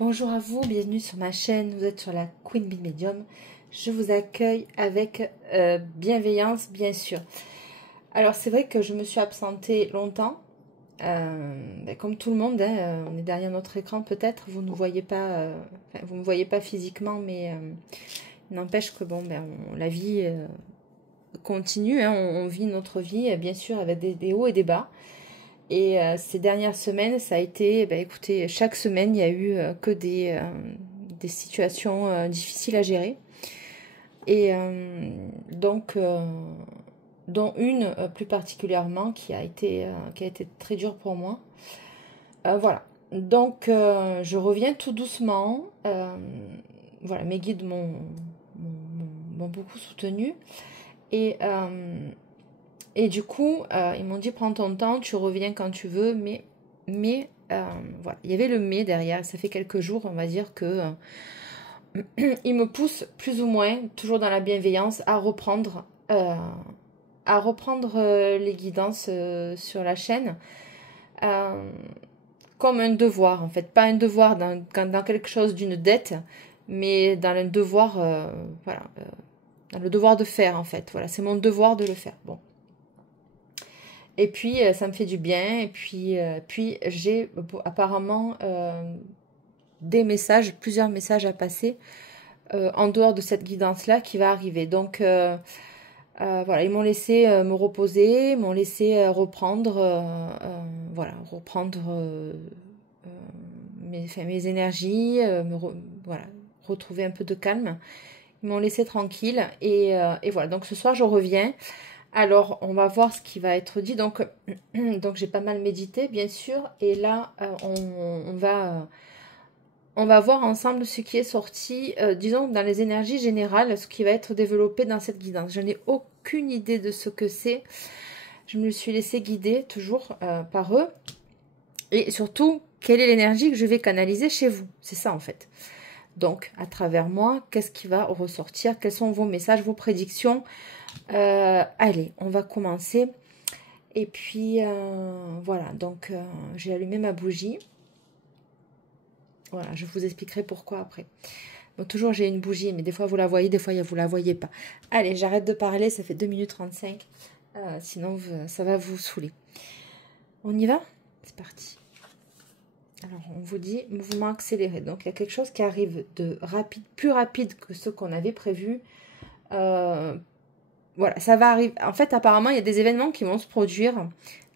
Bonjour à vous, bienvenue sur ma chaîne, vous êtes sur la Queen Bee Medium. Je vous accueille avec bienveillance, bien sûr. Alors c'est vrai que je me suis absentée longtemps, comme tout le monde, hein, on est derrière notre écran peut-être, vous ne voyez pas, vous me voyez pas physiquement, mais n'empêche que bon, la vie continue, hein, on vit notre vie, bien sûr, avec des hauts et des bas. Et ces dernières semaines, ça a été, écoutez, chaque semaine, il y a eu que des situations difficiles à gérer. Et donc, dont une plus particulièrement qui a été très dure pour moi. Voilà. Donc, je reviens tout doucement. Voilà, mes guides m'ont beaucoup soutenue. Et du coup, ils m'ont dit, prends ton temps, tu reviens quand tu veux, mais voilà, il y avait le mais derrière. Ça fait quelques jours, on va dire que ils me poussent plus ou moins, toujours dans la bienveillance, à reprendre les guidances sur la chaîne, comme un devoir, en fait. Pas un devoir dans quelque chose d'une dette, mais dans un devoir, voilà, dans le devoir de faire, en fait. Voilà, c'est mon devoir de le faire. Bon. Et puis, ça me fait du bien. Et puis j'ai apparemment plusieurs messages à passer en dehors de cette guidance-là qui va arriver. Donc, voilà, ils m'ont laissé me reposer, m'ont laissé reprendre, voilà, mes énergies, voilà, retrouver un peu de calme. Ils m'ont laissé tranquille. Et voilà, donc ce soir, je reviens. Alors, on va voir ce qui va être dit. Donc j'ai pas mal médité, bien sûr. Et là, on va voir ensemble ce qui est sorti, disons, dans les énergies générales, ce qui va être développé dans cette guidance. Je n'ai aucune idée de ce que c'est. Je me suis laissée guider, toujours, par eux. Et surtout, quelle est l'énergie que je vais canaliser chez vous? C'est ça, en fait. Donc, à travers moi, qu'est-ce qui va ressortir? Quels sont vos messages, vos prédictions? Allez, on va commencer. Et puis, voilà. Donc, j'ai allumé ma bougie. Voilà, je vous expliquerai pourquoi après. Bon, toujours, j'ai une bougie, mais des fois, vous la voyez, des fois, vous la voyez pas. Allez, j'arrête de parler, ça fait 2 minutes 35. Sinon, ça va vous saouler. On y va? C'est parti. Alors, on vous dit mouvement accéléré. Donc, il y a quelque chose qui arrive de rapide, plus rapide que ce qu'on avait prévu. Voilà, ça va arriver. En fait, apparemment, il y a des événements qui vont se produire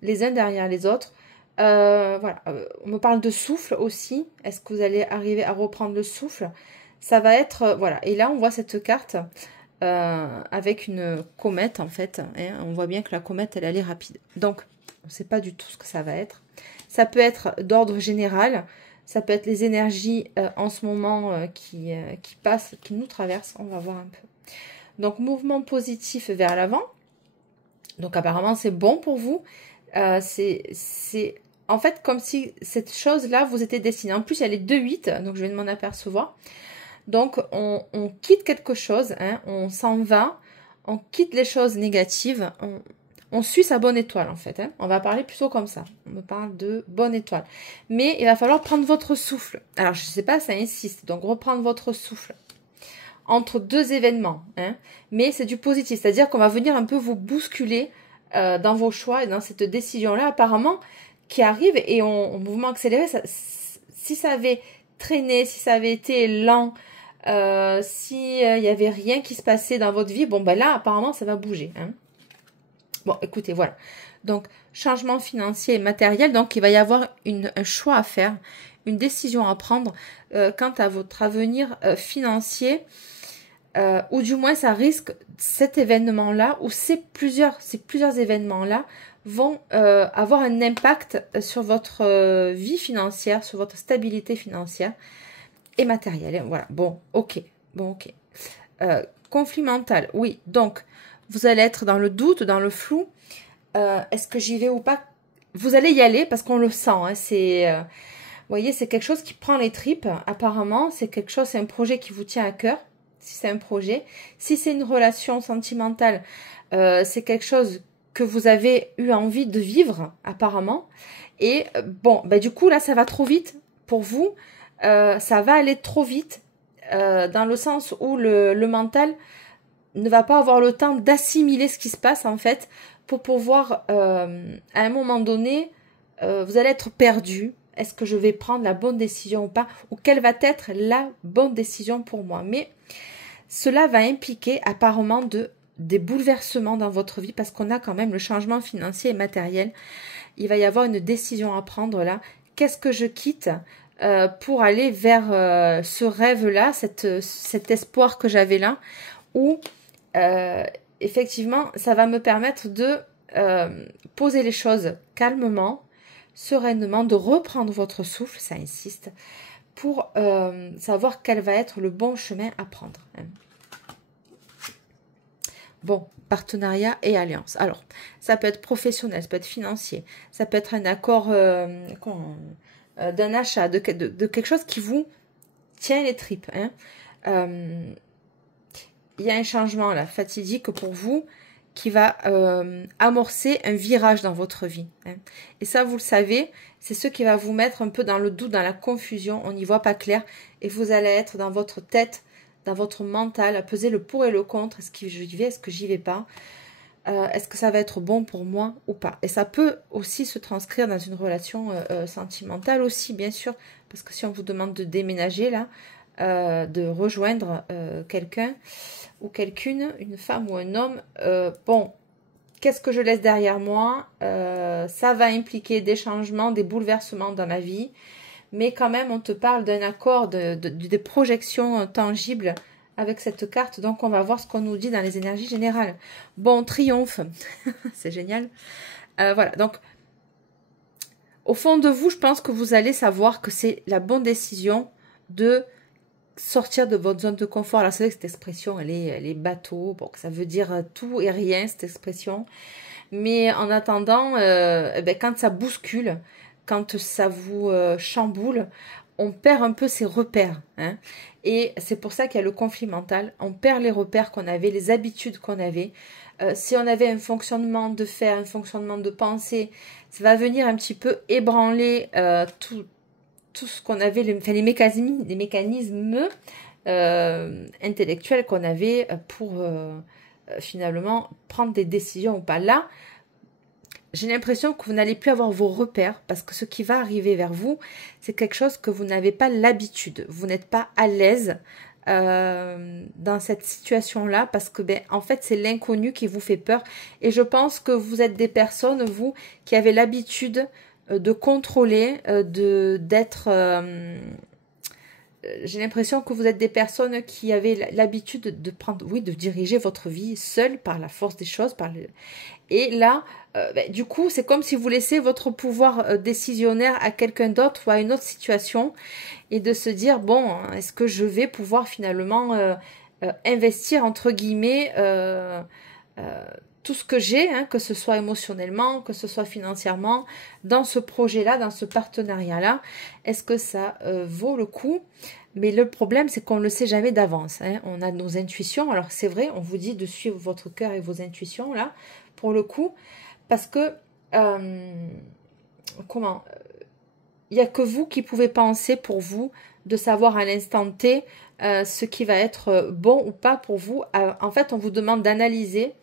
les uns derrière les autres. Voilà, on me parle de souffle aussi. Est-ce que vous allez arriver à reprendre le souffle? Ça va être, voilà. Et là, on voit cette carte avec une comète, en fait. Hein. On voit bien que la comète, elle est rapide. Donc, on ne sait pas du tout ce que ça va être. Ça peut être d'ordre général. Ça peut être les énergies en ce moment qui passent, qui nous traversent. On va voir un peu. Donc, mouvement positif vers l'avant. Donc, apparemment, c'est bon pour vous. C'est en fait comme si cette chose-là vous était destinée. En plus, il y a les 2-8, donc je vais m'en apercevoir. Donc, on quitte quelque chose, hein, on s'en va, on quitte les choses négatives, on suit sa bonne étoile, en fait. Hein. On va parler plutôt comme ça. On me parle de bonne étoile. Mais il va falloir prendre votre souffle. Alors, je ne sais pas, ça insiste. Donc, reprendre votre souffle entre deux événements. Hein. Mais c'est du positif. C'est-à-dire qu'on va venir un peu vous bousculer dans vos choix et dans cette décision-là, apparemment, qui arrive. Et en mouvement accéléré, si ça avait traîné, si ça avait été lent, s'il n'y avait rien qui se passait dans votre vie, bon, ben là, apparemment, ça va bouger. Hein. Bon, écoutez, voilà. Donc, changement financier et matériel. Donc, il va y avoir un choix à faire, une décision à prendre quant à votre avenir financier. Ou du moins, ça risque, cet événement-là, ou ces plusieurs événements-là, vont avoir un impact sur votre vie financière, sur votre stabilité financière et matérielle. Voilà, bon, ok. Conflit mental, oui. Donc, vous allez être dans le doute, dans le flou. Est-ce que j'y vais ou pas? Vous allez y aller parce qu'on le sent. Hein, c'est, vous voyez, c'est quelque chose qui prend les tripes. Apparemment, c'est quelque chose, c'est un projet qui vous tient à cœur. Si c'est un projet, si c'est une relation sentimentale, c'est quelque chose que vous avez eu envie de vivre, apparemment. Et bon, du coup, là, ça va trop vite pour vous. ça va aller trop vite, dans le sens où le mental ne va pas avoir le temps d'assimiler ce qui se passe en fait, pour pouvoir, à un moment donné, vous allez être perdu. Est-ce que je vais prendre la bonne décision ou pas? Ou quelle va être la bonne décision pour moi? Mais cela va impliquer apparemment des bouleversements dans votre vie, parce qu'on a quand même le changement financier et matériel. Il va y avoir une décision à prendre là. Qu'est-ce que je quitte pour aller vers ce rêve-là, cet espoir que j'avais là, où effectivement, ça va me permettre de poser les choses calmement, sereinement, de reprendre votre souffle, ça insiste, pour savoir quel va être le bon chemin à prendre. Bon, partenariat et alliance. Alors, ça peut être professionnel, ça peut être financier, ça peut être un accord d'un achat, de quelque chose qui vous tient les tripes. Il y a un changement là, fatidique pour vous, qui va amorcer un virage dans votre vie. Et ça, vous le savez, c'est ce qui va vous mettre un peu dans le doute, dans la confusion, on n'y voit pas clair, et vous allez être dans votre tête, dans votre mental, à peser le pour et le contre. Est-ce que j'y vais, est-ce que j'y vais pas? Est-ce que ça va être bon pour moi ou pas? Et ça peut aussi se transcrire dans une relation sentimentale aussi, bien sûr, parce que si on vous demande de déménager là, de rejoindre quelqu'un ou quelqu'une, une femme ou un homme, bon, qu'est-ce que je laisse derrière moi? Ça va impliquer des changements, des bouleversements dans ma vie, mais quand même on te parle d'un accord, des projections tangibles avec cette carte. Donc on va voir ce qu'on nous dit dans les énergies générales. Bon, triomphe, c'est génial. Voilà, donc au fond de vous, je pense que vous allez savoir que c'est la bonne décision de sortir de votre zone de confort. Alors c'est vrai que cette expression, elle est bateau, bon, ça veut dire tout et rien, cette expression. Mais en attendant, quand ça bouscule, quand ça vous chamboule, on perd un peu ses repères. Et c'est pour ça qu'il y a le conflit mental. On perd les repères qu'on avait, les habitudes qu'on avait. Si on avait un fonctionnement de faire, un fonctionnement de pensée, ça va venir un petit peu ébranler tout ce qu'on avait, les mécanismes intellectuels qu'on avait pour finalement prendre des décisions ou pas. Là, j'ai l'impression que vous n'allez plus avoir vos repères, parce que ce qui va arriver vers vous, c'est quelque chose que vous n'avez pas l'habitude. Vous n'êtes pas à l'aise dans cette situation-là, parce que en fait, c'est l'inconnu qui vous fait peur. Et je pense que vous êtes des personnes, vous, qui avez l'habitude de contrôler, d'être... j'ai l'impression que vous êtes des personnes qui avaient l'habitude de prendre, oui, de diriger votre vie seule par la force des choses. Et là, du coup, c'est comme si vous laissez votre pouvoir décisionnaire à quelqu'un d'autre ou à une autre situation, et de se dire, bon, est-ce que je vais pouvoir finalement investir, entre guillemets, tout ce que j'ai, que ce soit émotionnellement, que ce soit financièrement, dans ce projet-là, dans ce partenariat-là. Est-ce que ça vaut le coup? Mais le problème, c'est qu'on ne le sait jamais d'avance. On a nos intuitions. Alors c'est vrai, on vous dit de suivre votre cœur et vos intuitions, là, pour le coup, parce que, il n'y a que vous qui pouvez penser pour vous, de savoir à l'instant T ce qui va être bon ou pas pour vous. En fait, on vous demande d'analyser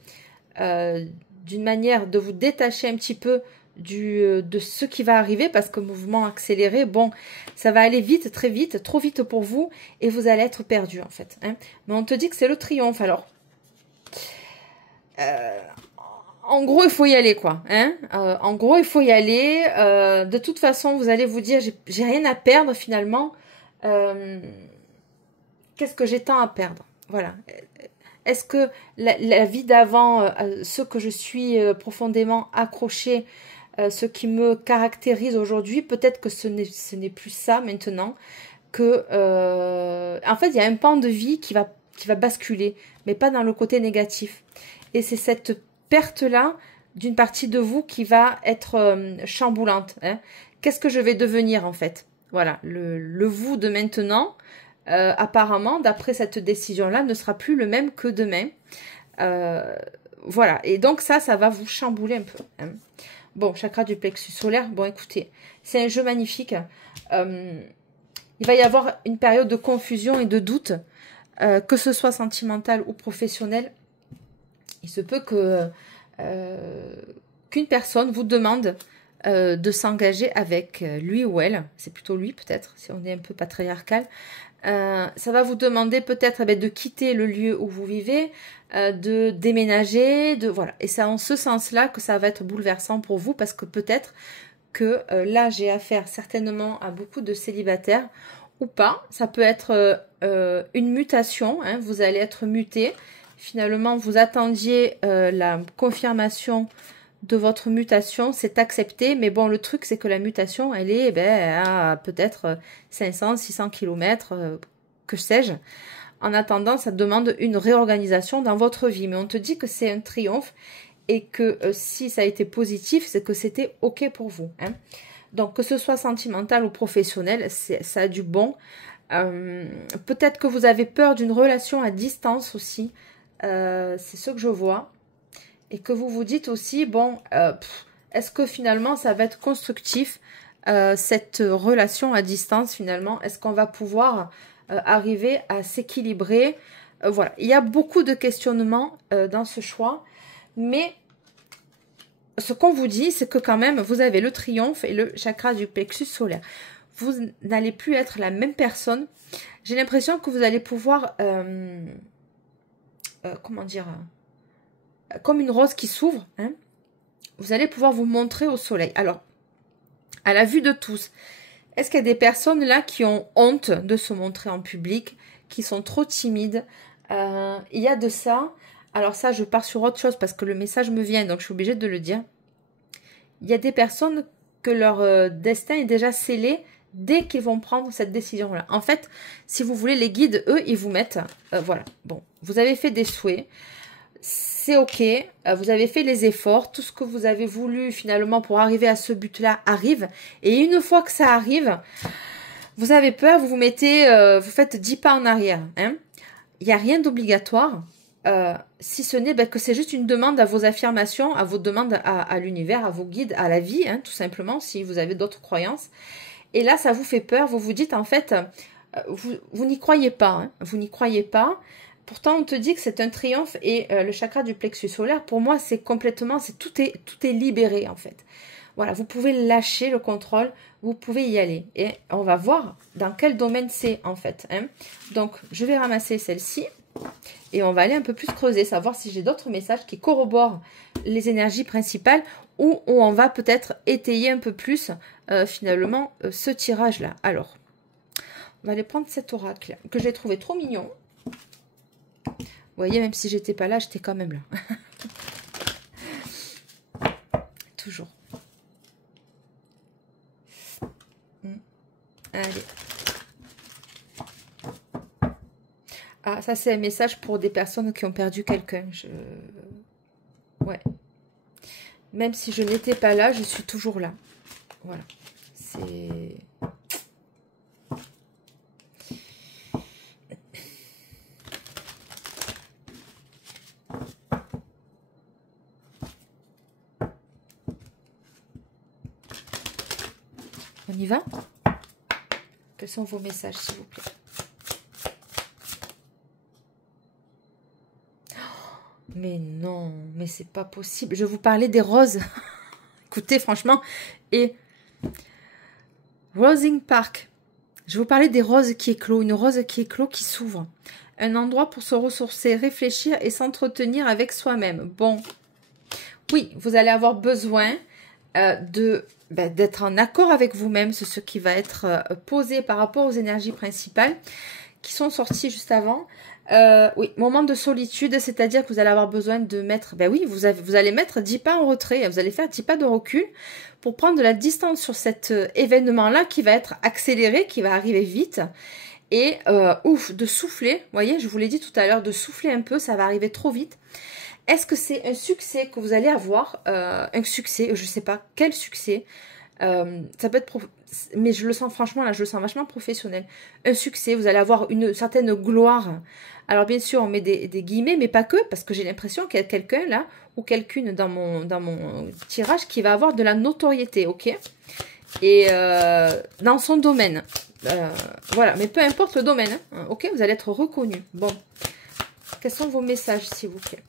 d'une manière de vous détacher un petit peu de ce qui va arriver, parce que mouvement accéléré, bon, ça va aller vite, très vite, trop vite pour vous, et vous allez être perdu en fait. Mais on te dit que c'est le triomphe. Alors, en gros, il faut y aller, quoi. En gros, il faut y aller. De toute façon, vous allez vous dire, j'ai rien à perdre finalement. Qu'est-ce que j'ai tant à perdre? Voilà. Est-ce que la vie d'avant, ce que je suis profondément accrochée, ce qui me caractérise aujourd'hui, peut-être que ce n'est plus ça maintenant, que en fait, il y a un pan de vie qui va basculer, mais pas dans le côté négatif. Et c'est cette perte-là d'une partie de vous qui va être chamboulante. Qu'est-ce que je vais devenir en fait? Voilà, le vous de maintenant, apparemment, d'après cette décision-là, ne sera plus le même que demain. Voilà, et donc ça va vous chambouler un peu. Bon, chakra du plexus solaire, bon écoutez, c'est un jeu magnifique. Il il va y avoir une période de confusion et de doute, que ce soit sentimental ou professionnel. Il se peut que qu'une personne vous demande de s'engager avec lui ou elle. C'est plutôt lui peut-être, si on est un peu patriarcal. Ça va vous demander peut-être de quitter le lieu où vous vivez, de déménager, voilà. Et c'est en ce sens-là que ça va être bouleversant pour vous, parce que peut-être que là, j'ai affaire certainement à beaucoup de célibataires ou pas. Ça peut être une mutation, hein. Vous allez être muté. Finalement, vous attendiez la confirmation de votre mutation, c'est accepté. Mais bon, le truc, c'est que la mutation, elle est à peut-être 500, 600 km, que sais-je. En attendant, ça demande une réorganisation dans votre vie. Mais on te dit que c'est un triomphe et que si ça a été positif, c'est que c'était OK pour vous, hein. Donc, que ce soit sentimental ou professionnel, ça a du bon. Peut-être que vous avez peur d'une relation à distance aussi. C'est ce que je vois. Et que vous vous dites aussi, bon, est-ce que finalement ça va être constructif, cette relation à distance finalement? Est-ce qu'on va pouvoir arriver à s'équilibrer? Voilà, il y a beaucoup de questionnements dans ce choix. Mais ce qu'on vous dit, c'est que quand même, vous avez le triomphe et le chakra du plexus solaire. Vous n'allez plus être la même personne. J'ai l'impression que vous allez pouvoir, comment dire, comme une rose qui s'ouvre, hein, vous allez pouvoir vous montrer au soleil. Alors, à la vue de tous, est-ce qu'il y a des personnes là qui ont honte de se montrer en public, qui sont trop timides? Il y a de ça. Alors ça, je pars sur autre chose parce que le message me vient, donc je suis obligée de le dire. Il y a des personnes que leur destin est déjà scellé dès qu'ils vont prendre cette décision-là. En fait, si vous voulez, les guides, eux, ils vous mettent, voilà, bon, vous avez fait des souhaits, c'est OK, vous avez fait les efforts, tout ce que vous avez voulu finalement pour arriver à ce but-là arrive. Et une fois que ça arrive, vous avez peur, vous vous mettez, vous faites 10 pas en arrière, hein. Il n'y a rien d'obligatoire. Si ce n'est que c'est juste une demande à vos affirmations, à vos demandes à l'univers, à vos guides, à la vie, hein, tout simplement, si vous avez d'autres croyances. Et là, ça vous fait peur, vous vous dites en fait, vous n'y croyez pas, hein, vous n'y croyez pas. Pourtant, on te dit que c'est un triomphe et le chakra du plexus solaire, pour moi, c'est complètement, tout est libéré en fait. Voilà, vous pouvez lâcher le contrôle, vous pouvez y aller. Et on va voir dans quel domaine c'est en fait, hein. Donc, je vais ramasser celle-ci. Et on va aller un peu plus creuser, savoir si j'ai d'autres messages qui corroborent les énergies principales ou où on va peut-être étayer un peu plus finalement ce tirage-là. Alors, on va aller prendre cet oracle que j'ai trouvé trop mignon. Vous voyez, même si j'étais pas là, j'étais quand même là. Toujours. Allez. Ah, ça c'est un message pour des personnes qui ont perdu quelqu'un. Ouais. Même si je n'étais pas là, je suis toujours là. Voilà. C'est... On y va? Quels sont vos messages, s'il vous plaît? Mais non, mais c'est pas possible. Je vous parlais des roses. Écoutez, franchement. Et Rosing Park. Je vous parlais des roses qui éclosent. Une rose qui éclot, qui s'ouvre. Un endroit pour se ressourcer, réfléchir et s'entretenir avec soi-même. Bon. Oui, vous allez avoir besoin d'être en accord avec vous-même. C'est ce qui va être posé par rapport aux énergies principales qui sont sorties juste avant. Oui, moment de solitude, c'est-à-dire que vous allez avoir besoin de mettre, oui, vous allez mettre 10 pas en retrait, vous allez faire 10 pas de recul pour prendre de la distance sur cet événement-là qui va être accéléré, qui va arriver vite. Et de souffler, vous voyez, je vous l'ai dit tout à l'heure, de souffler un peu, ça va arriver trop vite. Est-ce que c'est un succès que vous allez avoir? Un succès, je ne sais pas quel succès. Ça peut être, mais je le sens franchement, là, je le sens vachement professionnel. Un succès, vous allez avoir une certaine gloire. Alors bien sûr, on met des guillemets, mais pas que, parce que j'ai l'impression qu'il y a quelqu'un là, ou quelqu'une dans mon tirage qui va avoir de la notoriété, ok? Et dans son domaine. Voilà, mais peu importe le domaine, hein, ok, vous allez être reconnu. Bon, quels sont vos messages, s'il vous plaît?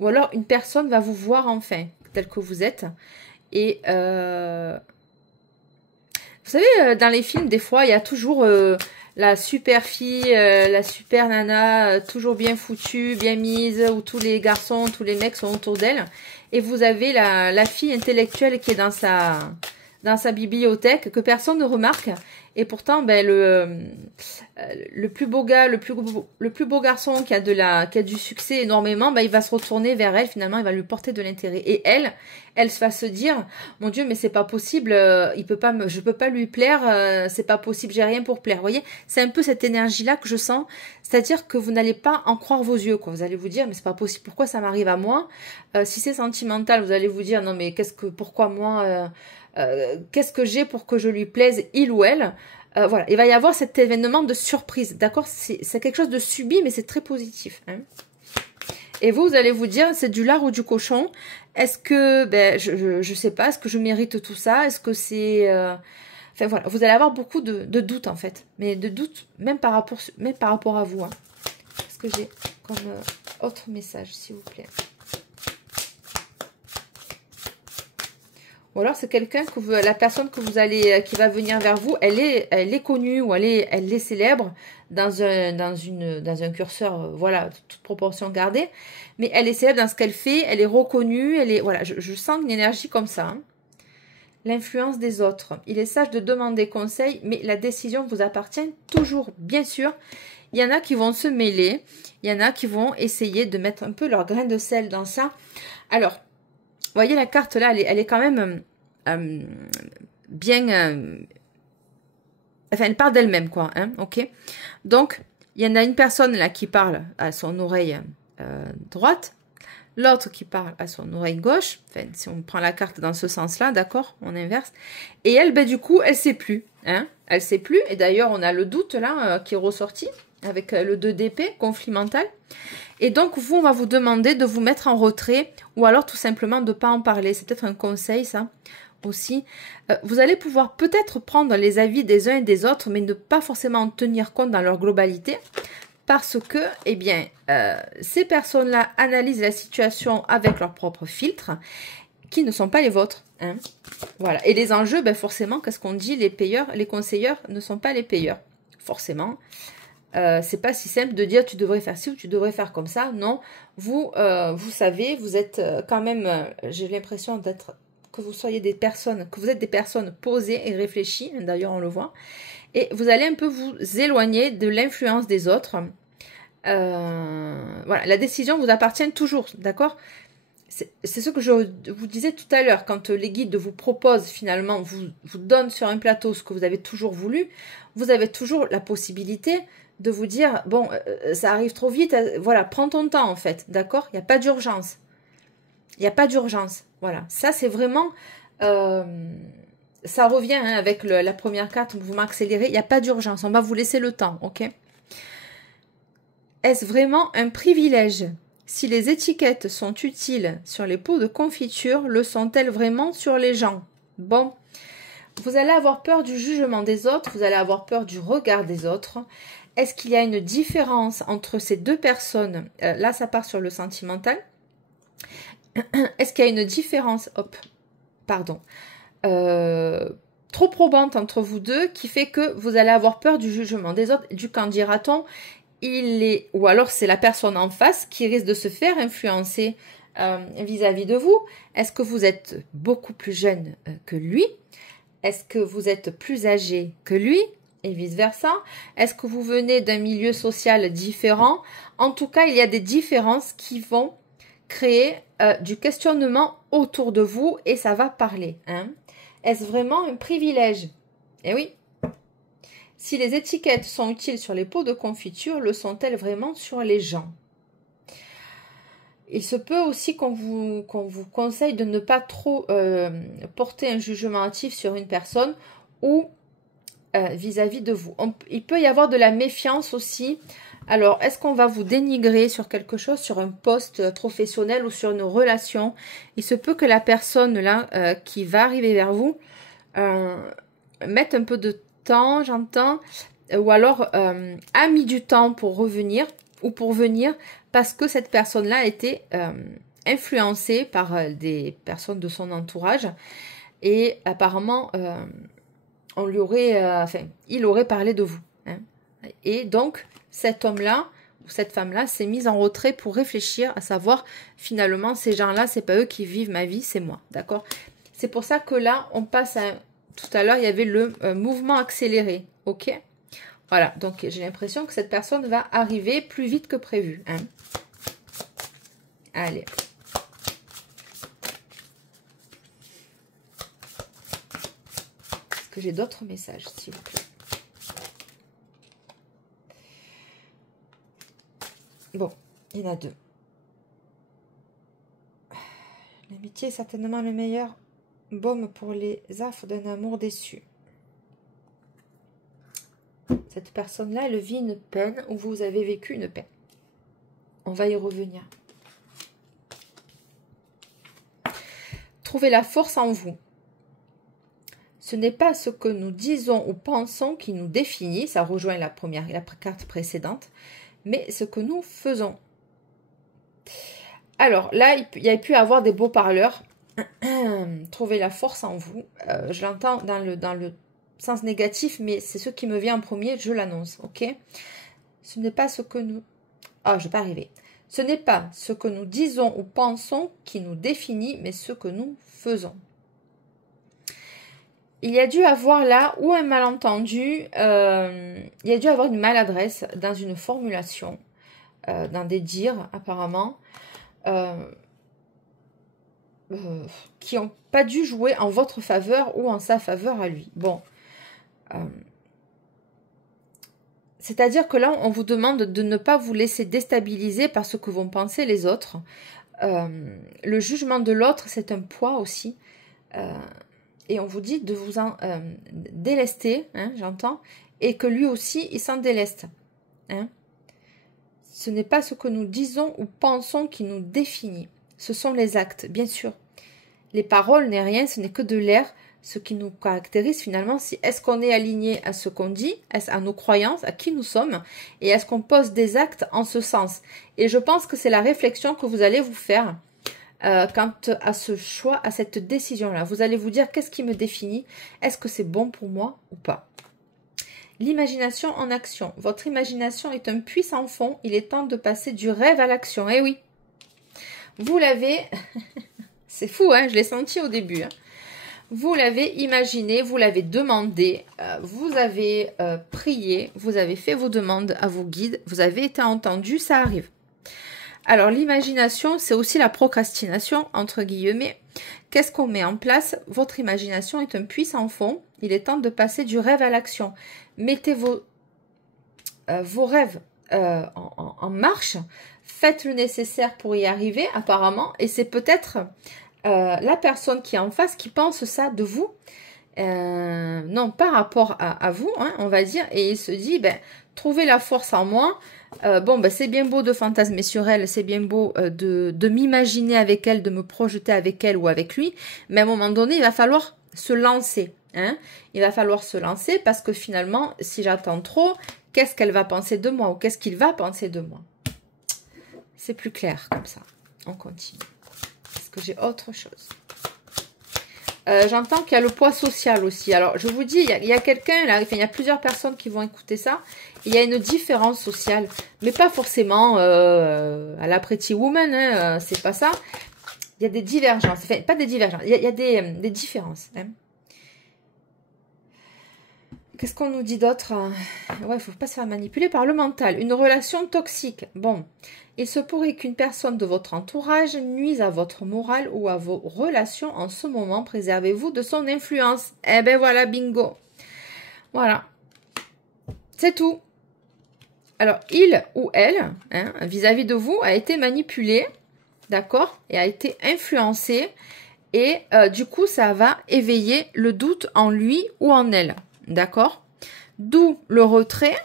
Ou alors, une personne va vous voir enfin, tel que vous êtes. Et, vous savez, dans les films, des fois, il y a toujours la super fille, la super nana, toujours bien foutue, bien mise, où tous les garçons, tous les mecs sont autour d'elle. Et vous avez la fille intellectuelle qui est dans sa bibliothèque, que personne ne remarque. Et pourtant, ben, le plus beau gars, le plus beau garçon qui a du succès énormément, ben, il va se retourner vers elle, finalement, il va lui porter de l'intérêt. Et elle va se dire, mon Dieu, mais c'est pas possible, je peux pas lui plaire, c'est pas possible, j'ai rien pour plaire. Vous voyez, c'est un peu cette énergie-là que je sens, c'est-à-dire que vous n'allez pas en croire vos yeux, quoi. Vous allez vous dire, mais c'est pas possible, pourquoi ça m'arrive à moi? Si c'est sentimental, vous allez vous dire, non, mais pourquoi moi, qu'est-ce que j'ai pour que je lui plaise, il ou elle? Voilà, il va y avoir cet événement de surprise, d'accord? C'est quelque chose de subi, mais c'est très positif. Hein. Et vous allez vous dire, c'est du lard ou du cochon? Est-ce que, ben, je sais pas, est-ce que je mérite tout ça? Est-ce que c'est... Enfin voilà, vous allez avoir beaucoup de doutes en fait. Mais de doutes, même par rapport à vous. Hein. Qu'est-ce que j'ai comme autre message, s'il vous plaît? Ou alors c'est quelqu'un que la personne que vous allez, qui va venir vers vous, elle est connue ou elle est célèbre dans un curseur, voilà, toute proportion gardée. Mais elle est célèbre dans ce qu'elle fait, elle est reconnue, voilà, je sens une énergie comme ça. Hein. L'influence des autres. Il est sage de demander conseil, mais la décision vous appartient toujours, bien sûr. Il y en a qui vont se mêler, il y en a qui vont essayer de mettre un peu leur grain de sel dans ça. Alors, vous voyez, la carte là, elle est quand même bien... enfin, elle parle d'elle-même, quoi. Hein, ok. Donc, il y en a une personne là qui parle à son oreille droite. L'autre qui parle à son oreille gauche. Enfin, si on prend la carte dans ce sens-là, d'accord, on inverse. Et elle, ben, du coup, elle sait plus. Hein, elle sait plus. Et d'ailleurs, on a le doute là qui est ressorti avec le 2 d'épée, conflit mental. Et donc, vous, on va vous demander de vous mettre en retrait ou alors tout simplement de ne pas en parler. C'est peut-être un conseil, ça, aussi. Vous allez pouvoir peut-être prendre les avis des uns et des autres, mais ne pas forcément en tenir compte dans leur globalité. Parce que, eh bien, ces personnes-là analysent la situation avec leurs propres filtres qui ne sont pas les vôtres. Hein. Voilà. Et les enjeux, ben forcément, qu'est-ce qu'on dit? Les conseilleurs ne sont pas les payeurs. Forcément. C'est pas si simple de dire tu devrais faire ci ou tu devrais faire comme ça. Non, vous savez, vous êtes quand même, j'ai l'impression que vous êtes des personnes posées et réfléchies, d'ailleurs on le voit. Et vous allez un peu vous éloigner de l'influence des autres. Voilà, la décision vous appartient toujours, d'accord? C'est ce que je vous disais tout à l'heure, quand les guides vous proposent finalement, vous donnent sur un plateau ce que vous avez toujours voulu, vous avez toujours la possibilité de vous dire, bon, ça arrive trop vite, voilà, prends ton temps en fait, d'accord? Il n'y a pas d'urgence. Il n'y a pas d'urgence, voilà. Ça, c'est vraiment, ça revient hein, avec la première carte, vous m'accélérez, il n'y a pas d'urgence, on va vous laisser le temps, ok? Est-ce vraiment un privilège? Si les étiquettes sont utiles sur les pots de confiture, le sont-elles vraiment sur les gens? Bon, vous allez avoir peur du jugement des autres, vous allez avoir peur du regard des autres. Est-ce qu'il y a une différence entre ces deux personnes? Là, ça part sur le sentimental. Est-ce qu'il y a une différence, trop probante entre vous deux qui fait que vous allez avoir peur du jugement des autres, du qu'en dira-t-on? Ou alors c'est la personne en face qui risque de se faire influencer vis-à-vis de vous. Est-ce que vous êtes beaucoup plus jeune que lui? Est-ce que vous êtes plus âgé que lui? Et vice-versa. Est-ce que vous venez d'un milieu social différent? En tout cas, il y a des différences qui vont créer du questionnement autour de vous et ça va parler. Hein. Est-ce vraiment un privilège? Eh oui. Si les étiquettes sont utiles sur les pots de confiture, le sont-elles vraiment sur les gens? Il se peut aussi qu'on vous conseille de ne pas trop porter un jugement hâtif sur une personne ou vis-à-vis de vous. Il peut y avoir de la méfiance aussi. Alors, est-ce qu'on va vous dénigrer sur quelque chose, sur un poste professionnel ou sur une relation? Il se peut que la personne là qui va arriver vers vous mettre un peu de temps, j'entends, ou alors a mis du temps pour revenir ou pour venir parce que cette personne-là a été influencée par des personnes de son entourage et apparemment on lui aurait, il aurait parlé de vous. Hein. Et donc cet homme-là ou cette femme-là s'est mise en retrait pour réfléchir à savoir finalement ces gens-là, c'est pas eux qui vivent ma vie, c'est moi, d'accord? C'est pour ça que là on passe à tout à l'heure il y avait le mouvement accéléré, ok? Voilà, donc j'ai l'impression que cette personne va arriver plus vite que prévu. Hein. Allez. Est-ce que j'ai d'autres messages, s'il vous plaît? Bon, il y en a deux. L'amitié est certainement le meilleur baume pour les affres d'un amour déçu. Cette personne-là, elle vit une peine ou vous avez vécu une peine. On va y revenir. Trouvez la force en vous. Ce n'est pas ce que nous disons ou pensons qui nous définit, ça rejoint la carte précédente, mais ce que nous faisons. Alors là, il y a pu avoir des beaux parleurs. Trouvez la force en vous. Je l'entends dans le sens négatif, mais c'est ce qui me vient en premier, je l'annonce, ok? Ce n'est pas ce que nous... Ah, je vais pas arriver. Ce n'est pas ce que nous disons ou pensons qui nous définit, mais ce que nous faisons. Il y a dû avoir là, ou un malentendu, il y a dû avoir une maladresse dans une formulation, dans des dires, apparemment, qui n'ont pas dû jouer en votre faveur ou en sa faveur à lui. Bon. C'est-à-dire que là, on vous demande de ne pas vous laisser déstabiliser par ce que vont penser les autres. Le jugement de l'autre, c'est un poids aussi. Et on vous dit de vous en délester, hein, j'entends, et que lui aussi, il s'en déleste. Hein. Ce n'est pas ce que nous disons ou pensons qui nous définit. Ce sont les actes, bien sûr. Les paroles n'est rien, ce n'est que de l'air. Ce qui nous caractérise finalement, c'est est-ce qu'on est aligné à ce qu'on dit, à nos croyances, à qui nous sommes, et est-ce qu'on pose des actes en ce sens. Et je pense que c'est la réflexion que vous allez vous faire quant à ce choix, à cette décision-là. Vous allez vous dire, qu'est-ce qui me définit? Est-ce que c'est bon pour moi ou pas? L'imagination en action. Votre imagination est un puissant fond. Il est temps de passer du rêve à l'action. Eh oui, vous l'avez... c'est fou, hein, je l'ai senti au début. Hein. Vous l'avez imaginé, vous l'avez demandé, vous avez prié, vous avez fait vos demandes à vos guides, vous avez été entendu, ça arrive. Alors l'imagination, c'est aussi la procrastination, entre guillemets. Qu'est-ce qu'on met en place? Votre imagination est un puissant fond. Il est temps de passer du rêve à l'action. Mettez vos rêves en marche. Faites le nécessaire pour y arriver, apparemment. Et c'est peut-être la personne qui est en face qui pense ça de vous. Non, par rapport à vous, hein, on va dire. Et il se dit, ben, trouvez la force en moi. Bon, ben, c'est bien beau de fantasmer sur elle, c'est bien beau de m'imaginer avec elle, de me projeter avec elle ou avec lui, mais à un moment donné, il va falloir se lancer. Hein. Il va falloir se lancer parce que finalement, si j'attends trop, qu'est-ce qu'elle va penser de moi ou qu'est-ce qu'il va penser de moi? C'est plus clair comme ça. On continue. Est-ce que j'ai autre chose? J'entends qu'il y a le poids social aussi. Alors, je vous dis, il y a quelqu'un, là, enfin, il y a plusieurs personnes qui vont écouter ça. Il y a une différence sociale, mais pas forcément à la Pretty Woman, hein, c'est pas ça. Il y a des divergences, enfin, pas des divergences, il y a des différences. Hein. Qu'est-ce qu'on nous dit d'autre? Ouais, il ne faut pas se faire manipuler par le mental. Une relation toxique. Bon, il se pourrait qu'une personne de votre entourage nuise à votre morale ou à vos relations en ce moment. Préservez-vous de son influence. Eh ben voilà, bingo. Voilà. C'est tout. Alors, il ou elle, hein, vis-à-vis de vous, a été manipulé, d'accord, et a été influencé. Et du coup, ça va éveiller le doute en lui ou en elle. D'accord? D'où le retrait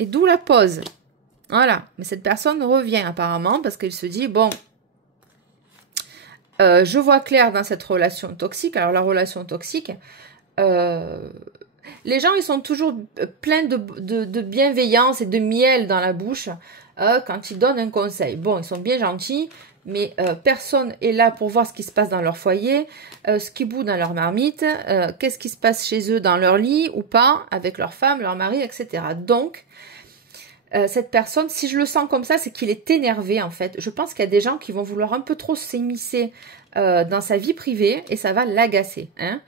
et d'où la pause. Voilà. Mais cette personne revient apparemment parce qu'elle se dit, bon, je vois clair dans cette relation toxique. Alors la relation toxique, Les gens, ils sont toujours pleins de bienveillance et de miel dans la bouche quand ils donnent un conseil. Bon, ils sont bien gentils, mais personne est là pour voir ce qui se passe dans leur foyer, ce qui bout dans leur marmite, qu'est-ce qui se passe chez eux dans leur lit ou pas, avec leur femme, leur mari, etc. Donc, cette personne, si je le sens comme ça, c'est qu'il est énervé en fait. Je pense qu'il y a des gens qui vont vouloir un peu trop s'immiscer dans sa vie privée et ça va l'agacer. Hein,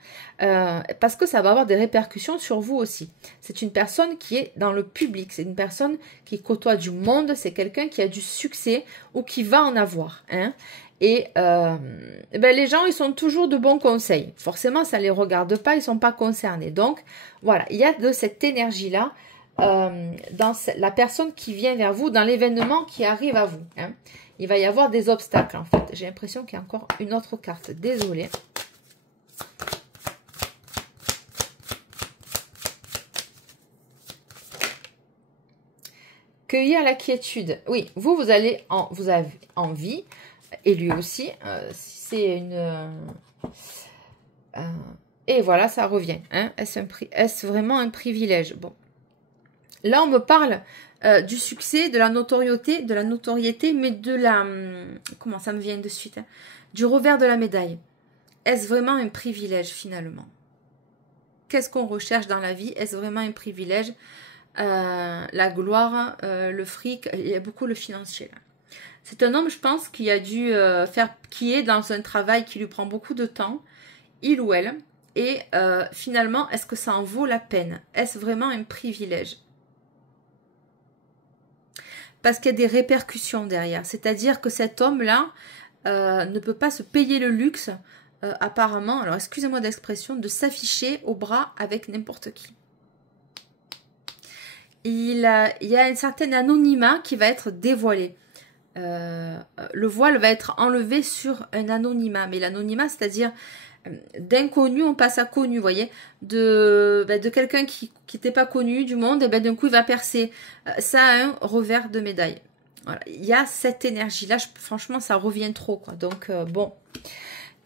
parce que ça va avoir des répercussions sur vous aussi. C'est une personne qui est dans le public, c'est une personne qui côtoie du monde, c'est quelqu'un qui a du succès ou qui va en avoir. Hein. Et ben les gens, ils sont toujours de bons conseils. Forcément, ça ne les regarde pas, ils ne sont pas concernés. Donc, voilà, il y a de cette énergie-là dans la personne qui vient vers vous, dans l'événement qui arrive à vous. Hein. Il va y avoir des obstacles, en fait. J'ai l'impression qu'il y a encore une autre carte. Désolée. Cueillir la quiétude. Oui, vous avez envie, et lui aussi, si c'est une... et voilà, ça revient. Hein. Est-ce vraiment un privilège? Bon. Là, on me parle du succès, de la notoriété, mais de la... comment ça me vient de suite hein, du revers de la médaille. Est-ce vraiment un privilège, finalement? Qu'est-ce qu'on recherche dans la vie? Est-ce vraiment un privilège? La gloire, le fric, il y a beaucoup le financier. C'est un homme, je pense, qui a dû qui est dans un travail qui lui prend beaucoup de temps, il ou elle, et finalement, est-ce que ça en vaut la peine? Est-ce vraiment un privilège? Parce qu'il y a des répercussions derrière, c'est-à-dire que cet homme-là ne peut pas se payer le luxe, apparemment, alors excusez-moi d'expression, de s'afficher au bras avec n'importe qui. Il y a un certain anonymat qui va être dévoilé. Le voile va être enlevé sur un anonymat. Mais l'anonymat, c'est-à-dire d'inconnu, on passe à connu, vous voyez. De quelqu'un qui n'était pas connu du monde, et ben d'un coup, il va percer. Ça a un revers de médaille. Voilà. Il y a cette énergie-là. Franchement, ça revient trop, quoi. Donc, bon.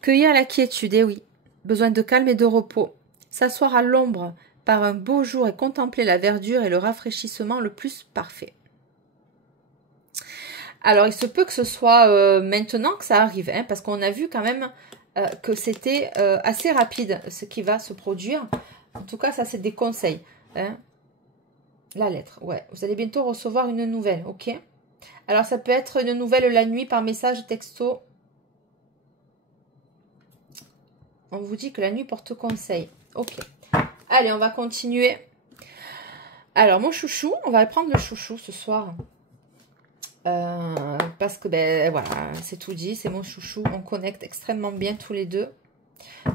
Cueillir la quiétude, eh oui. Besoin de calme et de repos. S'asseoir à l'ombre par un beau jour et contempler la verdure et le rafraîchissement le plus parfait. Alors, il se peut que ce soit maintenant que ça arrive, hein, parce qu'on a vu quand même que c'était assez rapide ce qui va se produire. En tout cas, ça, c'est des conseils. Hein. La lettre, ouais. Vous allez bientôt recevoir une nouvelle, ok? Alors, ça peut être une nouvelle la nuit par message, texto. On vous dit que la nuit porte conseil. Ok. Allez, on va continuer. Alors, mon chouchou, on va prendre le chouchou ce soir. Parce que, ben voilà, c'est tout dit, c'est mon chouchou. On connecte extrêmement bien tous les deux.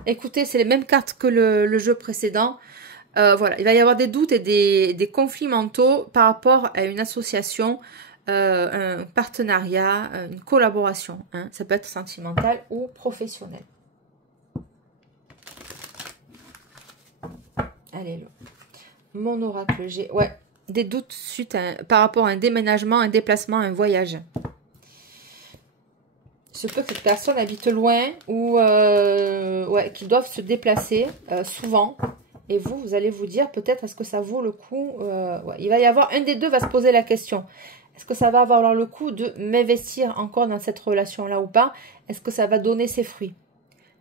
Écoutez, c'est les mêmes cartes que le jeu précédent. Voilà, il va y avoir des doutes et des conflits mentaux par rapport à une association, un partenariat, une collaboration. Hein. Ça peut être sentimental ou professionnel. Allez, mon oracle, j'ai des doutes suite par rapport à un déménagement, un déplacement, un voyage. Il se peut que cette personne habite loin ou qu'ils doivent se déplacer souvent. Et vous allez vous dire peut-être est-ce que ça vaut le coup. Il va y avoir un des deux va se poser la question. Est-ce que ça va avoir le coup de m'investir encore dans cette relation-là ou pas? Est-ce que ça va donner ses fruits?